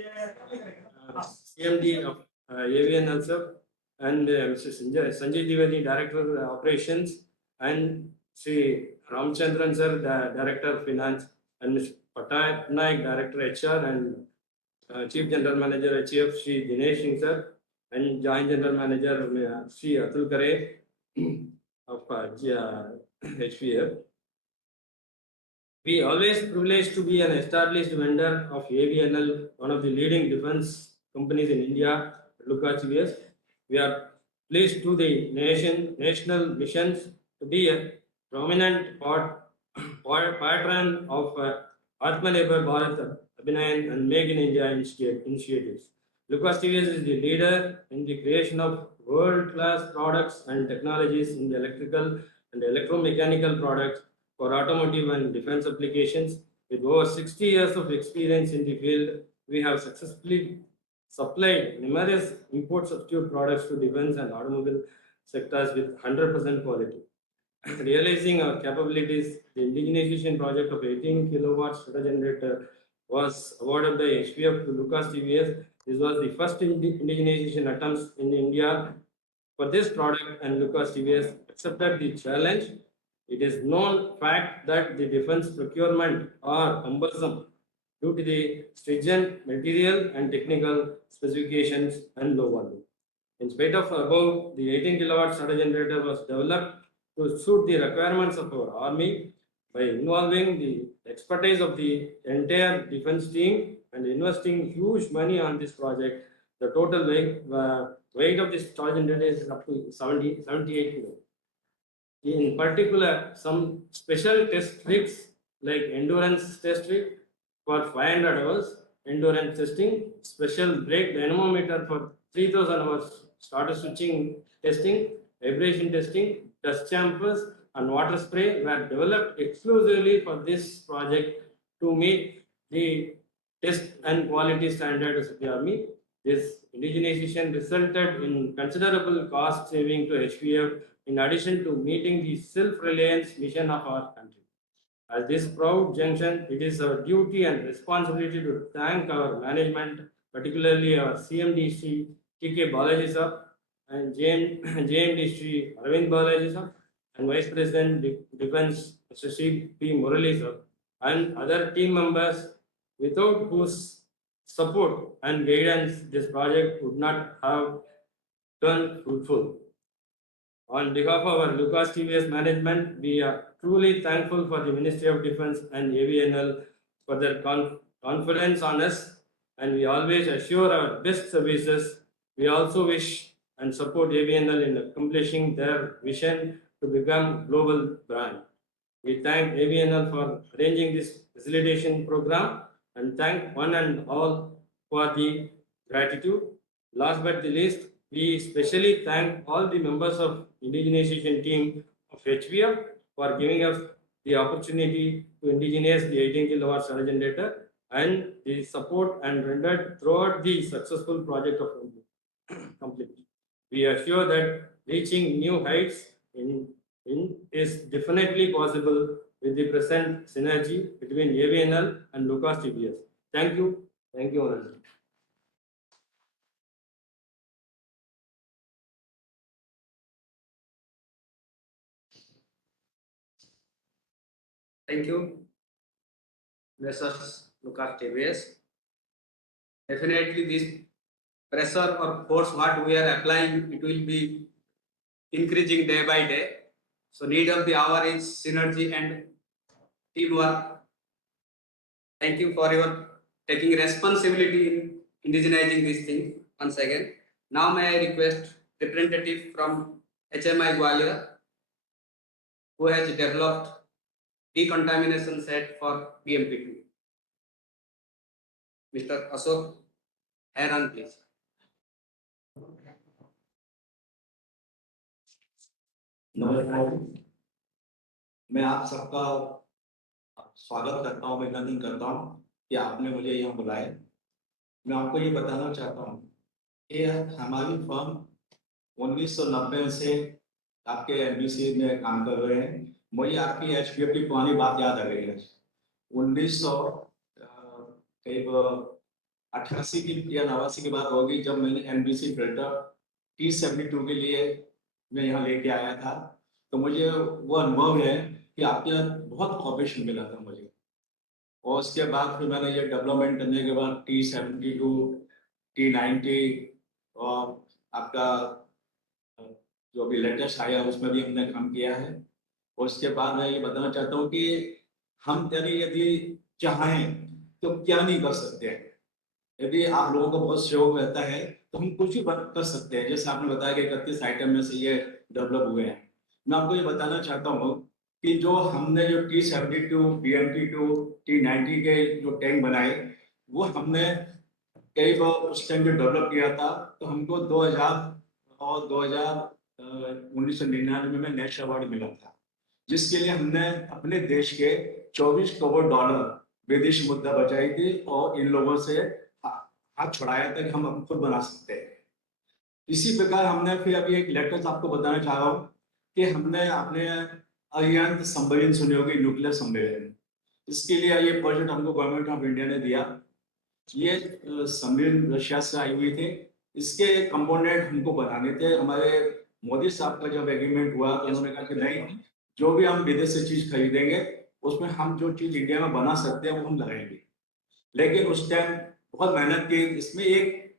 CMD of AVNL sir and Mr. Sanjay Dwivedi, Director Operations, and Sri Ramchandran sir, the Director of Finance, and Mr. Patnaik, Director HR, and Chief General Manager HF, Sri Dinesh Singh sir, and Joint General Manager Sri Atul Kare of HVF. We always privileged to be an established vendor of AVNL, one of the leading defense companies in India, Lucas CVS. We are pleased to the national missions to be a prominent patron of Atmanirbhar Bharat Abhinayan and Make in India initiatives. Lucas TVS is the leader in the creation of world-class products and technologies in the electrical and electromechanical products for automotive and defense applications. With over 60 years of experience in the field, we have successfully supplied numerous import substitute products to defense and automobile sectors with 100% quality. Realizing our capabilities, the indigenization project of 18 kilowatt starter generator was awarded by HPF to Lucas TVS. This was the first indigenization attempts in India for this product, and Lucas TVS accepted the challenge. It is known fact that the defense procurement are cumbersome due to the stringent material and technical specifications and low volume. In spite of above, the 18 kilowatt starter generator was developed to suit the requirements of our army by involving the expertise of the entire defense team and investing huge money on this project. The total weight of this starter generator is up to 78 kg. In particular, some special test rigs like endurance test rig for 500 hours, endurance testing, special brake dynamometer for 3000 hours, starter switching testing, vibration testing, dust chambers, and water spray were developed exclusively for this project to meet the test and quality standards of the Army. This indigenization resulted in considerable cost saving to HPF in addition to meeting the self-reliance mission of our country. At this proud junction, it is our duty and responsibility to thank our management, particularly our CMD Sri TK Balaji sir and JMD Sri Arvind Balaji sir, and Vice President Defense Mr. Sri P. Murali sir, and other team members, without whose support and guidance, this project would not have turned fruitful. On behalf of our Lucas TVS management, we are truly thankful for the Ministry of Defence and AVNL for their confidence on us, and we always assure our best services. We also wish and support AVNL in accomplishing their vision to become global brand. We thank AVNL for arranging this facilitation program and thank one and all for the gratitude. Last but the least, we especially thank all the members of Indigenization team of HVF for giving us the opportunity to indigenize the 18 kilowatt solar generator and the support and rendered throughout the successful project of complete. We are sure that reaching new heights is definitely possible with the present synergy between AVNL and Lucas TBS. Thank you. Thank you, Honorable. Thank you, Messrs. Lucas TVS. Definitely, this pressure or force what we are applying, it will be increasing day by day. So, need of the hour is synergy and teamwork. Thank you for your taking responsibility in indigenizing this thing once again. Now, may I request representative from HMI Gwalior who has developed decontamination set for PMP2. Mr. Ashok Heran, please. नमस्कार, मैं आप सबका स्वागत करता हूँ, अभिनंदन करता हूँ कि आपने मुझे यहाँ बुलाया। मैं आपको ये बताना चाहता हूँ कि हमारी फर्म 1990 से आपके एनबीसी में काम कर रहे हैं। मुझे आपकी एचपीएफ की पुरानी बात याद आ गई है। 1988 की या 89 की बात होगी जब मैंने एनबीसी फिल्टर T72 के लिए मैं यहाँ लेके आया था, तो मुझे वो अनुभव है कि आपके यहाँ बहुत कॉपरेशन मिला था मुझे। और उसके बाद फिर मैंने ये डेवलपमेंट करने के बाद T72, T90 और आपका जो अभी लेटेस्ट आया उसमें भी हमने काम किया है। और उसके बाद मैं ये बताना चाहता हूँ कि हम यदि चाहें तो क्या नहीं कर सकते हैं। यदि आप लोगों को बहुत शौक रहता है तो हम कुछ भी कर सकते हैं। जैसे आपने बताया कि 31 आइटम में से ये डेवलप हुए हैं। मैं आपको ये बताना चाहता हूँ कि जो हमने जो T72, BMT2, T90 के जो टैंक बनाए वो हमने कई बार उस टाइम जो डेवलप किया था, तो हमको 2000 और 1999 में नेशनल अवार्ड मिला था, जिसके लिए हमने अपने देश के 24 करोड़ डॉलर विदेशी मुद्रा बचाई थी और इन लोगों से हाथ छुड़ाया था कि हम खुद बना सकते हैं। इसी प्रकार हमने फिर अभी एक लेटेस्ट आपको बताना चाह रहा हूँ कि हमने अपने अरिहंत सबमरीन सुनी होगी, न्यूक्लियर सबमरीन। इसके लिए ये प्रोजेक्ट हमको गवर्नमेंट ऑफ इंडिया ने दिया। ये सबमरीन रशिया से आई हुई थी, इसके कंपोनेंट हमको बनाने थे। हमारे मोदी साहब का जब एग्रीमेंट हुआ तो उन्होंने कहा कि नहीं, जो भी हम विदेश से चीज खरीदेंगे उसमें हम जो चीज इंडिया में बना सकते हैं वो हम लगाएंगे। लेकिन उस टाइम बहुत मेहनत की। इसमें एक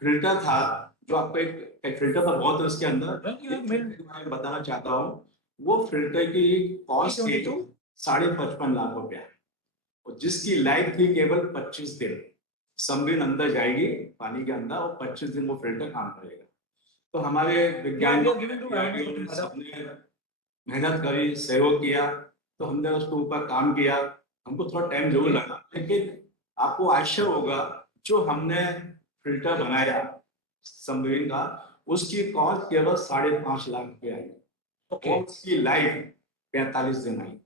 फिल्टर था, जो आपको एक फिल्टर था बहुत उसके अंदर मैं बताना चाहता हूँ। वो फिल्टर की कॉस्ट थी 55.5 लाख रुपया, और जिसकी लाइफ थी केवल 25 दिन। सबमरीन अंदर जाएगी पानी के अंदर और 25 दिन वो फिल्टर काम करेगा। तो हमारे वैज्ञानिकों ने सबने मेहनत करी, सहयोग किया, तो हमने उसके ऊपर काम किया। हमको थोड़ा टाइम जरूर लगा, लेकिन आपको आश्चर्य होगा जो हमने फिल्टर बनाया सबमरीन का, उसकी कॉस्ट केवल 5.5 लाख रुपया आई। और उसकी लाइफ 45 दिन आई।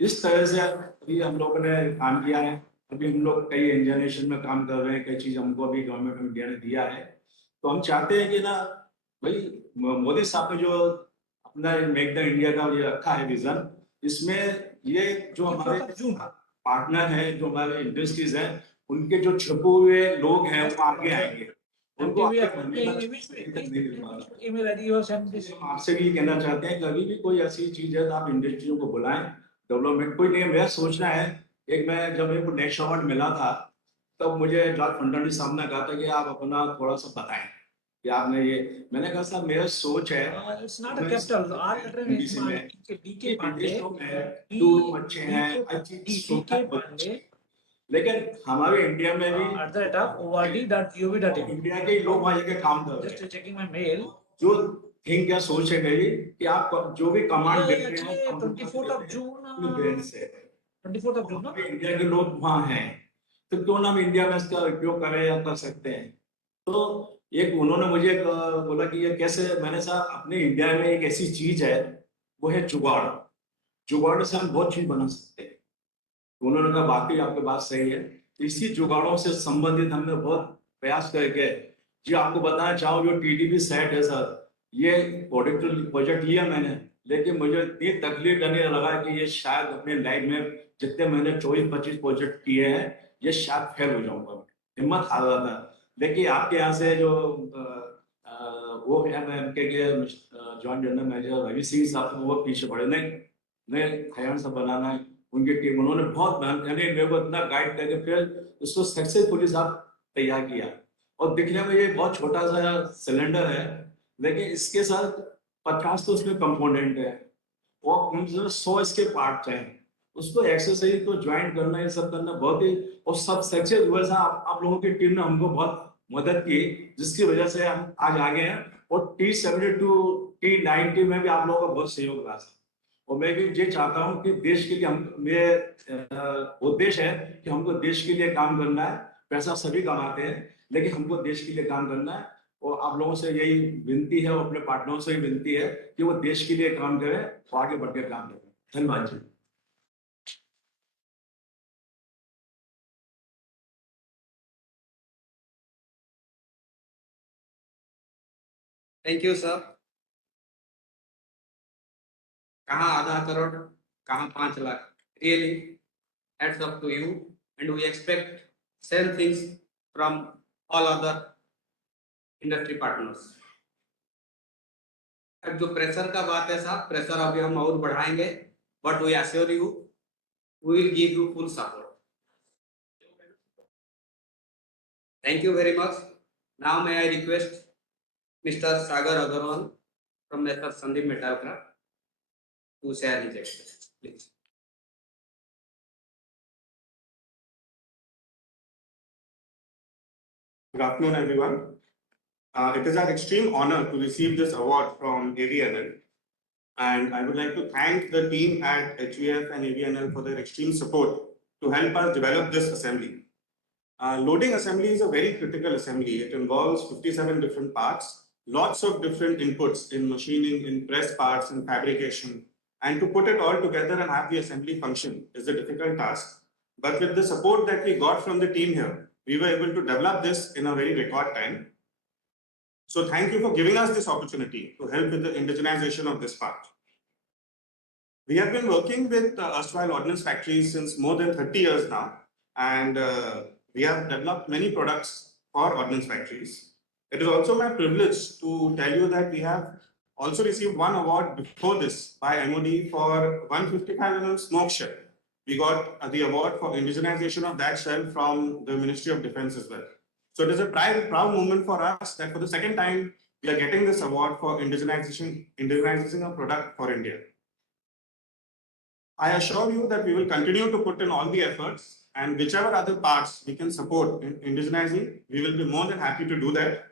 इस तरह से अभी हम लोगों ने काम किया है। अभी हम लोग कई इंजीनियरिंग में काम कर रहे हैं, कई चीज हमको अभी गवर्नमेंट ऑफ इंडिया ने दिया है। तो हम चाहते हैं कि ना भाई, मोदी साहब ने जो अपना मेक द इंडिया का ये रखा है विजन, इसमें ये जो हमारे पार्टनर हैं, जो हमारे इंडस्ट्रीज हैं, उनके जो छुपे हुए लोग हैं वो आगे आएंगे। उनको आपसे भी कहना चाहते हैं, कभी भी कोई ऐसी चीज है तो आप इंडस्ट्रियों को बुलाएं। डेवलपमेंट कोई नहीं, मेरा सोचना है, एक मैं जब मेरे को नेशनल अवार्ड मिला था तब मुझे जॉर्ज फर्नांडिस साहब ने कहा था कि आप अपना थोड़ा सा बताएं कि आपने ये, मैंने कहा साहब मेरा सोच है It's not a capital. R letter is कि DK Pandey. विदेशों में टूरिज्म अच्छे हैं, अच्छी DK Pandey लेकिन हमारे इंडिया में भी @ORD.gov.in. इंडिया के लोग वहाँ जाके काम कर रहे हैं। Just checking my mail. जो थिंक या सोच है मेरी कि आप जो भी कमांड देते हैं Actually, 24th of June. Brain से 24th of June, no? हमारे इंडिया के लोग वहाँ हैं, तो क्यों ना हम इंडिया में इसका उपयोग करें या कर सकते हैं। तो एक उन्होंने मुझे बोला कि ये कैसे, मैंने कहा अपने इंडिया में एक ऐसी चीज है, वो है जुगाड़। जुगाड़ से हम बहुत चीज बना सकते हैं। तो उन्होंने कहा वाकई आपकी बात सही है। इसी जुगाड़ों से संबंधित हमने बहुत प्रयास करके, जी आपको बताना चाहूँ जो टीडीपी सेट है सर, ये प्रोजेक्ट लिया मैंने, लेकिन मुझे इतनी तकलीफ करने लगा कि ये शायद अपने लाइफ में जितने मैंने 24-25 प्रोजेक्ट किए हैं, ये शायद फेल हो जाऊंगा। हिम्मत हार रहा था। लेकिन आपके यहाँ से जो वो है एमके के joint general manager Ravi Singh sahab, वो पीछे पड़े नहीं, मैं हरियाणा से बनाना है, उनकी टीम, उन्होंने बहुत मेरे को इतना गाइड करके फिर उसको सक्सेसफुली साहब तैयार किया। और दिखने में ये बहुत छोटा सा सिलेंडर है, लेकिन इसके साथ 50 तो उसमें कंपोनेंट है और कम से कम 100 इसके पार्ट हैं। उसको एक्सरसाइज को ज्वाइन करना, ये सब करना बहुत ही, और सब सक्सेस हुआ था। आप लोगों की टीम ने हमको बहुत मदद की, जिसकी वजह से हम आज आगे हैं। और T72 T90 में भी आप लोगों का बहुत सहयोग रहा था। और मैं भी ये चाहता हूँ कि देश के लिए हम, मेरे उद्देश्य है कि हमको देश के लिए काम करना है। पैसा सभी कमाते हैं, लेकिन हमको देश के लिए काम करना है। और आप लोगों से यही विनती है और अपने पार्टनरों से भी विनती है कि वो देश के लिए काम करें और आगे बढ़ के काम करें। धन्यवाद जी। Thank you sir. कहाँ आधा करोड़, कहाँ 5 lakh, really hats off to you, and we expect same things from all other industry partners. अब जो प्रेशर का बात है साहब, प्रेशर अभी हम और बढ़ाएंगे, but we assure you we will give you full support. Thank you very much. Now may I request Mr. Sagar Agarwal from Mr. Sandeep Metalka to share his experience, please. Good afternoon, everyone. It is our extreme honor to receive this award from AVNL, and I would like to thank the team at HVF and AVNL for their extreme support to help us develop this assembly. Loading assembly is a very critical assembly. It involves 57 different parts, lots of different inputs in machining, in press parts, in fabrication, and to put it all together and have the assembly function is a difficult task. But with the support that we got from the team here, we were able to develop this in a very record time. So thank you for giving us this opportunity to help with the indigenization of this part. We have been working with erstwhile ordnance factories since more than 30 years now, and we have developed many products for ordnance factories. It is also my privilege to tell you that we have also received one award before this by MOD for 155 mm smoke shell. We got the award for indigenization of that shell from the Ministry of Defense as well. So it is a proud moment for us that for the second time we are getting this award for indigenizing a product for India. I assure you that we will continue to put in all the efforts, and whichever other parts we can support in indigenizing, we will be more than happy to do that.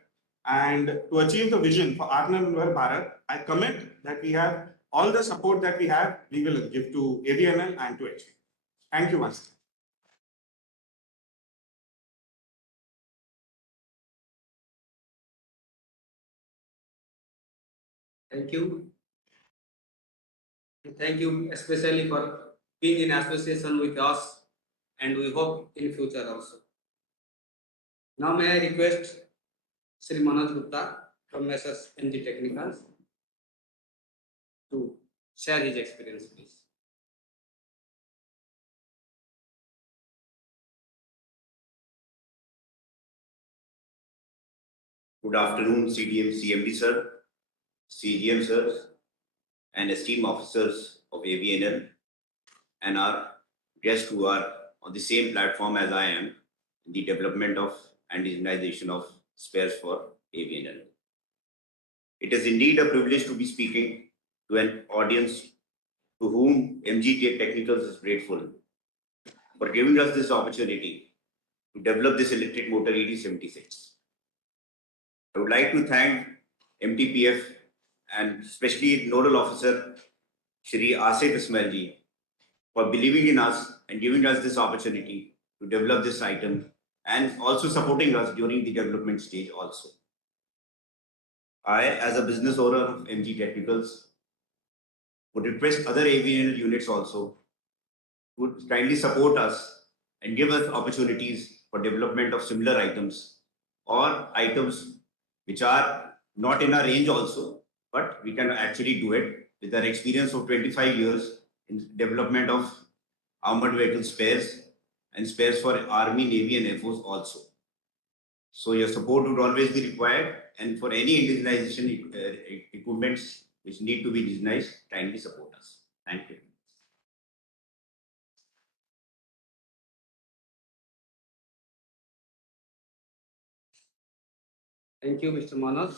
And to achieve the vision for Atmanirbhar Bharat, I commit that we have all the support that we have, we will give to AVNL and to HV. Thank you once. Thank you. Thank you especially for being in association with us, and we hope in future also. Now may I request Sri Manoj Gupta from Messrs NG Technicals to share his experience, please. Good afternoon, CDM, CMD sir, CGM sirs, and esteemed officers of AVNL, and our guests who are on the same platform as I am, in the development of and indigenization of spares for AVNL. It is indeed a privilege to be speaking to an audience to whom MG Technicals is grateful for giving us this opportunity to develop this electric motor ED76. I would like to thank MTPF and especially Nodal Officer Shri Asif Ismailji for believing in us and giving us this opportunity to develop this item and also supporting us during the development stage also. I, as a business owner of MG Technicals, would request other AVNL units also would kindly support us and give us opportunities for development of similar items or items which are not in our range also, but we can actually do it with our experience of 25 years in development of armored vehicle spares and spares for Army, Navy and Air Force also. So your support would always be required, and for any indigenization equipments which need to be indigenized, kindly support us. Thank you. Thank you, Mr. Manoj.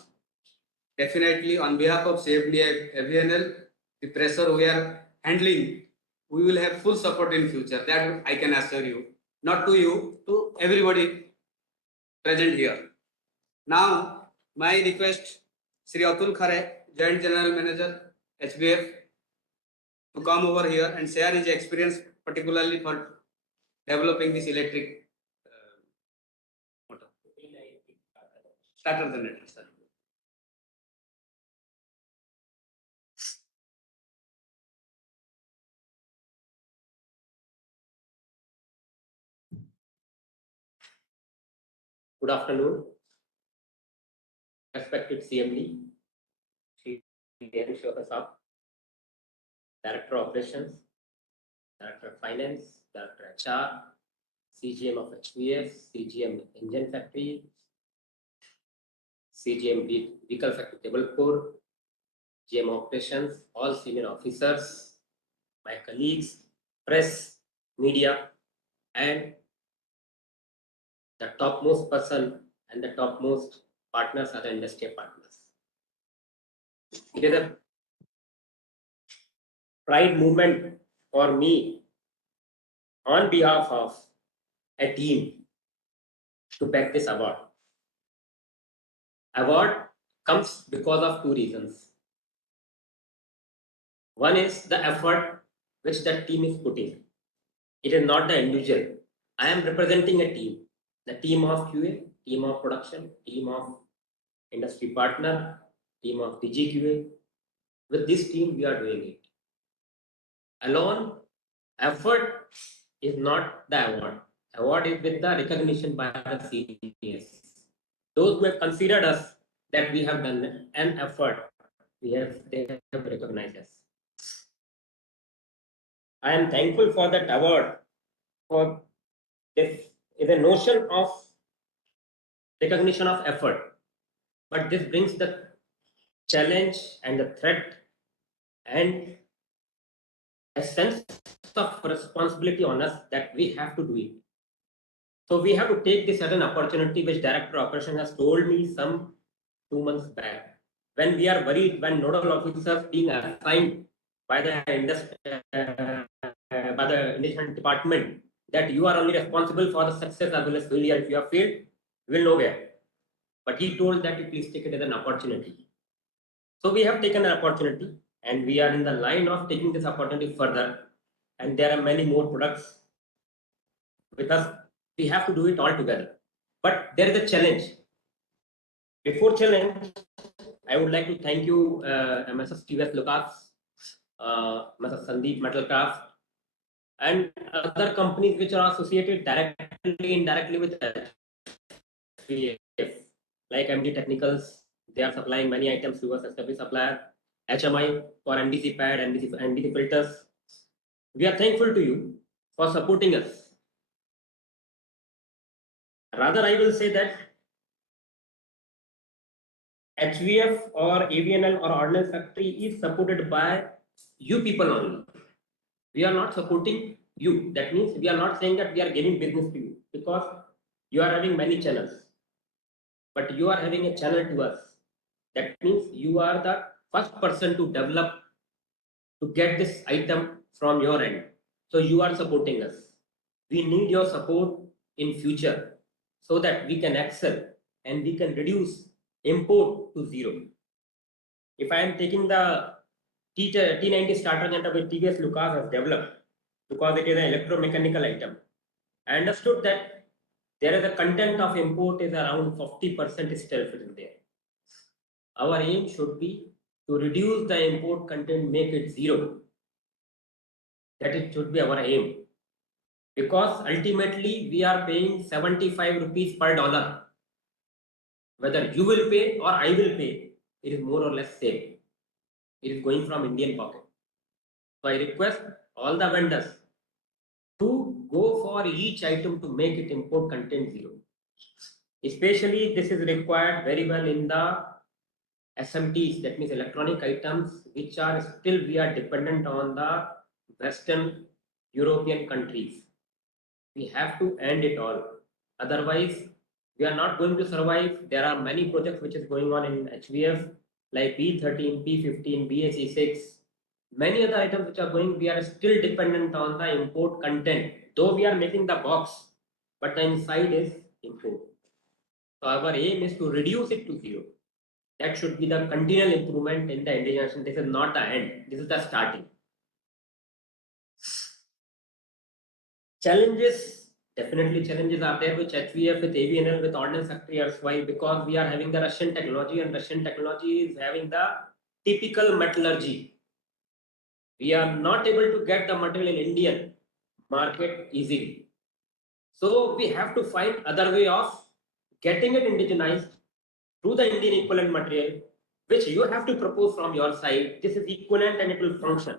Definitely, on behalf of CFD AVNL, the pressure we are handling, we will have full support in future. That I can assure you. Not to you, to everybody present here. Now, my request, Sri Atul Khare, Joint General Manager, HBF, to come over here and share his experience, particularly for developing this electric motor. Starter generator, sir. Good afternoon, respected CMD, Shri Shokasab, Director Operations, Director Finance, Director HR, CGM of HVS, CGM Engine Factory, CGM Vehicle Factory Jabalpur, GM Operations, all senior officers, my colleagues, press, media, and the topmost person and the topmost partners are the industry partners. It is a pride movement for me on behalf of a team to back this award. Award comes because of two reasons. One is the effort which that team is putting. It is not the individual. I am representing a team, the team of QA, team of production, team of industry partner, team of DGQA. With this team, we are doing it. Alone, effort is not the award. Award is with the recognition by the seniors. Those who have considered us that we have done an effort, they have recognized us. I am thankful for that award. For this is a notion of recognition of effort, but this brings the challenge and the threat and a sense of responsibility on us that we have to do it. So we have to take this as an opportunity, which Director of Operations has told me some 2 months back. When we are worried, when nodal officers being assigned by the Indigenization department, that you are only responsible for the success as well as failure. If you have failed, you will know where. But he told that you please take it as an opportunity. So we have taken an opportunity, and we are in the line of taking this opportunity further. And there are many more products with us. We have to do it all together. But there is a challenge. Before challenge, I would like to thank you, Mrs. TVS Lucas, Mrs. Sandeep Metalcraft, and other companies which are associated directly, indirectly with HVF, like MD Technicals. They are supplying many items to us as a supplier. HMI for NDC pad, NDC filters. We are thankful to you for supporting us. Rather, I will say that HVF or AVNL or Ordnance Factory is supported by you people only. We are not supporting you. That means we are not saying that we are giving business to you, because You are having many channels, but you are having a channel to us. That means you are the first person to develop, to get this item from your end. So you are supporting us. We need your support in future so that we can excel and we can reduce import to zero. If I am taking the T90 starter generator which TVS Lucas has developed, because it is an electromechanical item, I understood that there is a content of import is around 40% still in there. Our aim should be to reduce the import content, make it zero. That it should be our aim. Because ultimately we are paying 75 rupees per dollar. Whether you will pay or I will pay, it is more or less same. It is going from Indian pocket. So I request all the vendors to go for each item to make it import content zero. Especially this is required very well in the SMTs, that means electronic items, which are still we are dependent on the Western European countries. We have to end it all. Otherwise, we are not going to survive. There are many projects which is going on in HVF, like B13, P15, BAC6, many other items which are going. We are still dependent on the import content. Though we are making the box, but the inside is import. So our aim is to reduce it to zero. That should be the continual improvement in the indigenization. This is not the end. This is the starting. Challenges, definitely challenges are there with HVF, with AVNL, with Ordnance Secretary erstwhile, because we are having the Russian technology, and Russian technology is having the typical metallurgy. We are not able to get the material in Indian market easily. So we have to find other way of getting it indigenized through the Indian equivalent material, which you have to propose from your side. This is equivalent and it will function.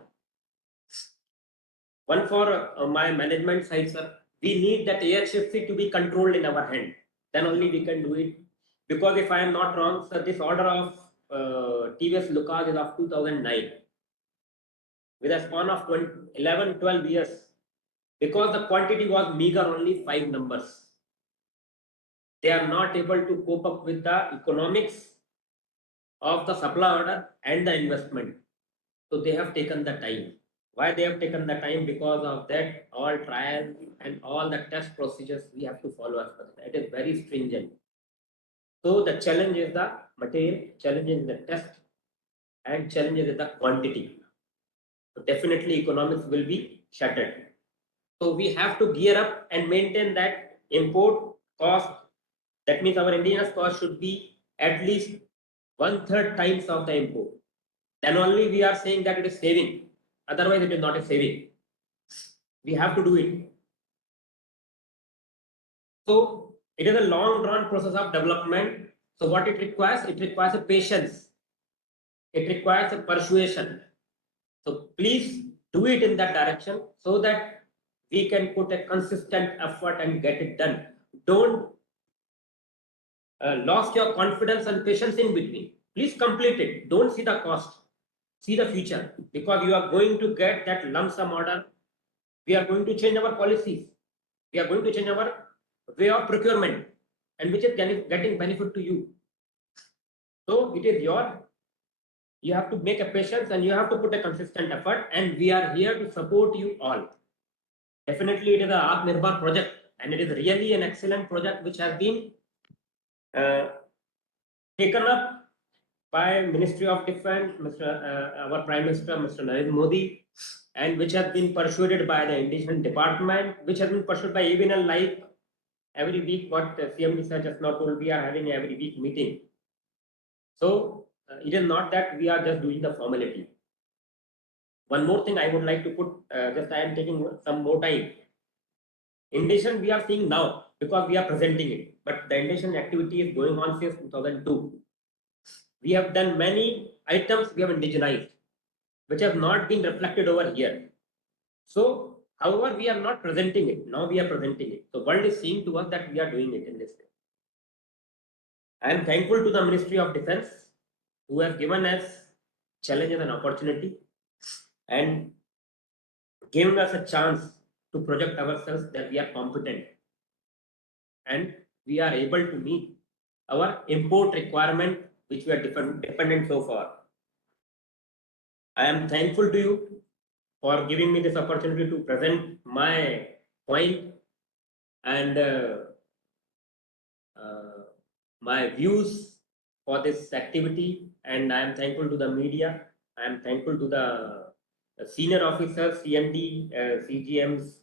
One for my management side, sir. We need that AHFC to be controlled in our hand. Then only we can do it. Because if I am not wrong, sir, this order of TVS Lucas is of 2009. With a span of 11, 12 years. Because the quantity was meager, only 5 numbers. They are not able to cope up with the economics of the supply order and the investment. So they have taken the time. Why they have taken the time? Because of that all trial and all the test procedures we have to follow as per that. It is very stringent. So the challenge is the material, challenge is the test, and challenge is the quantity. So definitely economics will be shattered. So we have to gear up and maintain that import cost. That means our indigenous cost should be at least 1/3 times of the import. Then only we are saying that it is saving. Otherwise, it is not a saving. We have to do it. So it is a long drawn process of development. So what it requires a patience. It requires a persuasion. So please do it in that direction so that we can put a consistent effort and get it done. Don't lose your confidence and patience in between. Please complete it. Don't see the cost. See the future, because you are going to get that lump sum order. We are going to change our policies. We are going to change our way of procurement, and which is getting benefit to you. So it is you have to make a patience and you have to put a consistent effort, and we are here to support you all. Definitely it is a Atmanirbhar project, and it is really an excellent project which has been taken up by Ministry of Defence, our Prime Minister, Mr. Narendra Modi, and which has been pursued by the Indigenous Department, which has been pursued by AVNL, like every week what CMD sir just now told, we are having every week meeting. So it is not that we are just doing the formality. One more thing I would like to put, just I am taking some more time. Indigenous we are seeing now because we are presenting it, but the indigenous activity is going on since 2002. We have done many items we have indigenized, which have not been reflected over here. So, however, we are not presenting it. Now we are presenting it. The world is seeing to us that we are doing it in this way. I am thankful to the Ministry of Defence, who has given us challenges and opportunity and giving us a chance to project ourselves that we are competent. and we are able to meet our import requirement which we are dependent so far. I am thankful to you for giving me this opportunity to present my point and my views for this activity, and I am thankful to the media. I am thankful to the senior officers, CMD, CGMs,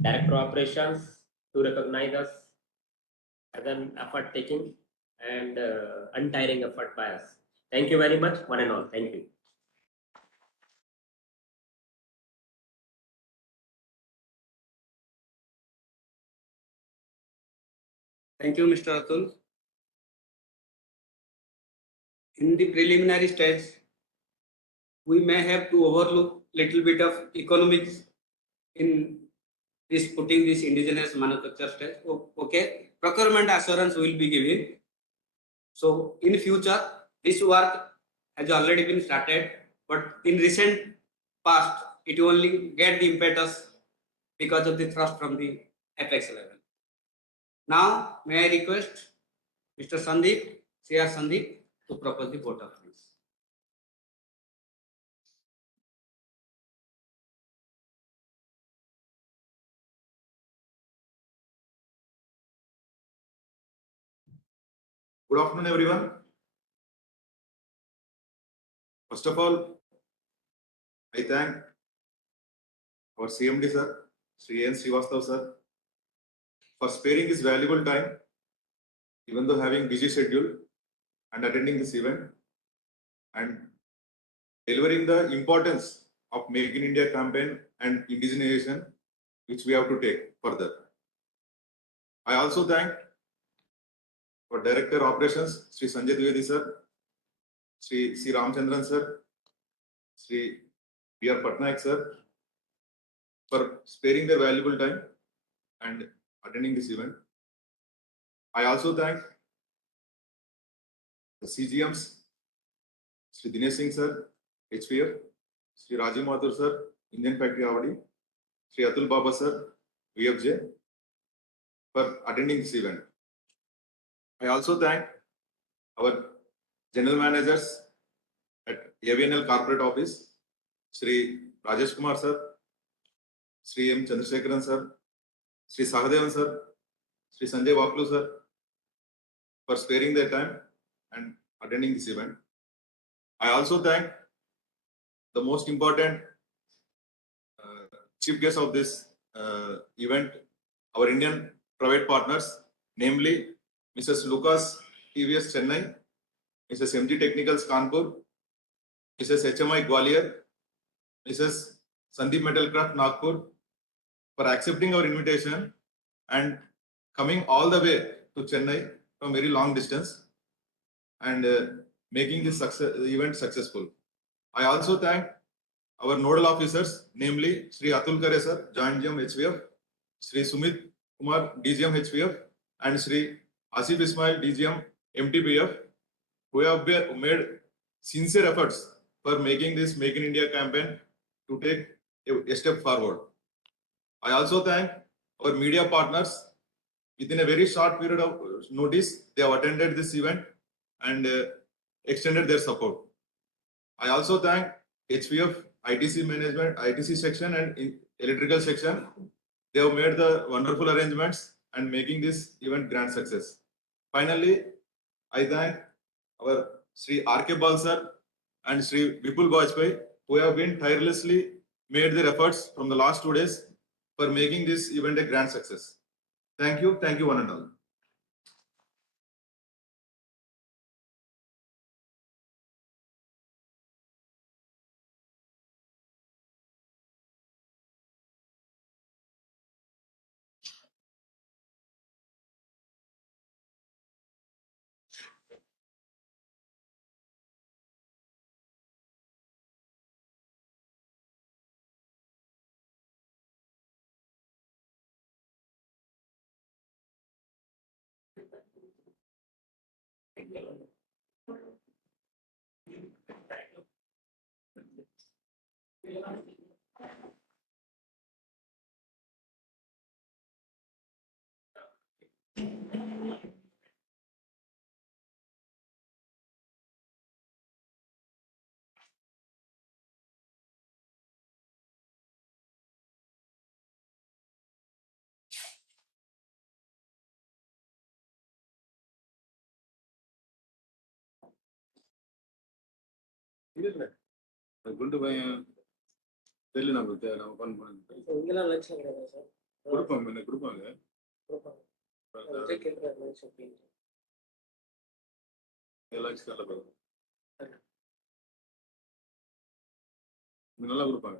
Director Operations to recognize us as an effort taking and untiring effort by us. Thank you very much, one and all. Thank you. Thank you, Mr. Atul. In the preliminary stage, we may have to overlook little bit of economics in this putting this indigenous manufacture stage. Okay, procurement assurance will be given. So in future, this work has already been started, but in recent past, it only get the impetus because of the thrust from the apex level. Now, may I request Mr. Sandeep, C.R. Sandeep, to propose the vote of thanks. Good afternoon, everyone. First of all, I thank our CMD sir, Sri N. Srivastav sir, for sparing his valuable time, even though having busy schedule, and attending this event and delivering the importance of Make in India campaign and indigenization, which we have to take further. I also thank our Director Operations, Sri Sanjay Dwivedi sir, Sri C. Ramchandran sir, Sri B. R. Patnaik sir, for sparing their valuable time and attending this event. I also thank the CGMs, Sri Dinesh Singh sir, HPF, Sri Rajiv Mathur sir, Indian Factory AVADI, Sri Atul Baba sir, VFJ, for attending this event. I also thank our general managers at AVNL Corporate Office, Sri Rajesh Kumar sir, Sri M. Chandrasekharan sir, Sri Sahadevan sir, Sri Sanjay Waklu sir, for sparing their time and attending this event. I also thank the most important chief guest of this event, our Indian private partners, namely Mrs. Lucas TVS Chennai, Mrs. MG Technicals Kanpur, Mrs. HMI Gwalior, Mrs. Sandeep Metalcraft Nagpur, for accepting our invitation and coming all the way to Chennai from very long distance and making this event successful. I also thank our nodal officers, namely Sri Atul Kare sir, Joint GM HVF, Sri Sumit Kumar, DGM HVF, and Sri Asif Ismail, DGM MTPF, who have made sincere efforts for making this Make in India campaign to take a step forward. I also thank our media partners. Within a very short period of notice, they have attended this event and extended their support. I also thank HVF, ITC management, ITC section and electrical section. They have made the wonderful arrangements and making this event grand success. Finally, I thank our Sri R.K. Bal sir and Sri Vipul Bajpai, who have been tirelessly made their efforts from the last 2 days for making this event a grand success. Thank you one and all. இல்ல அது குண்டு பையன் தெரியல நமக்கு நம்ம பண்ண இங்கெல்லாம் lunch கிடையாது சார். கொடுப்பாங்க என்ன கொடுப்பாங்க விஜய் கேட்குற லஞ்ச் அப்படின்னு. லஞ்ச் நல்லா போகும் நல்லா கொடுப்பாங்க.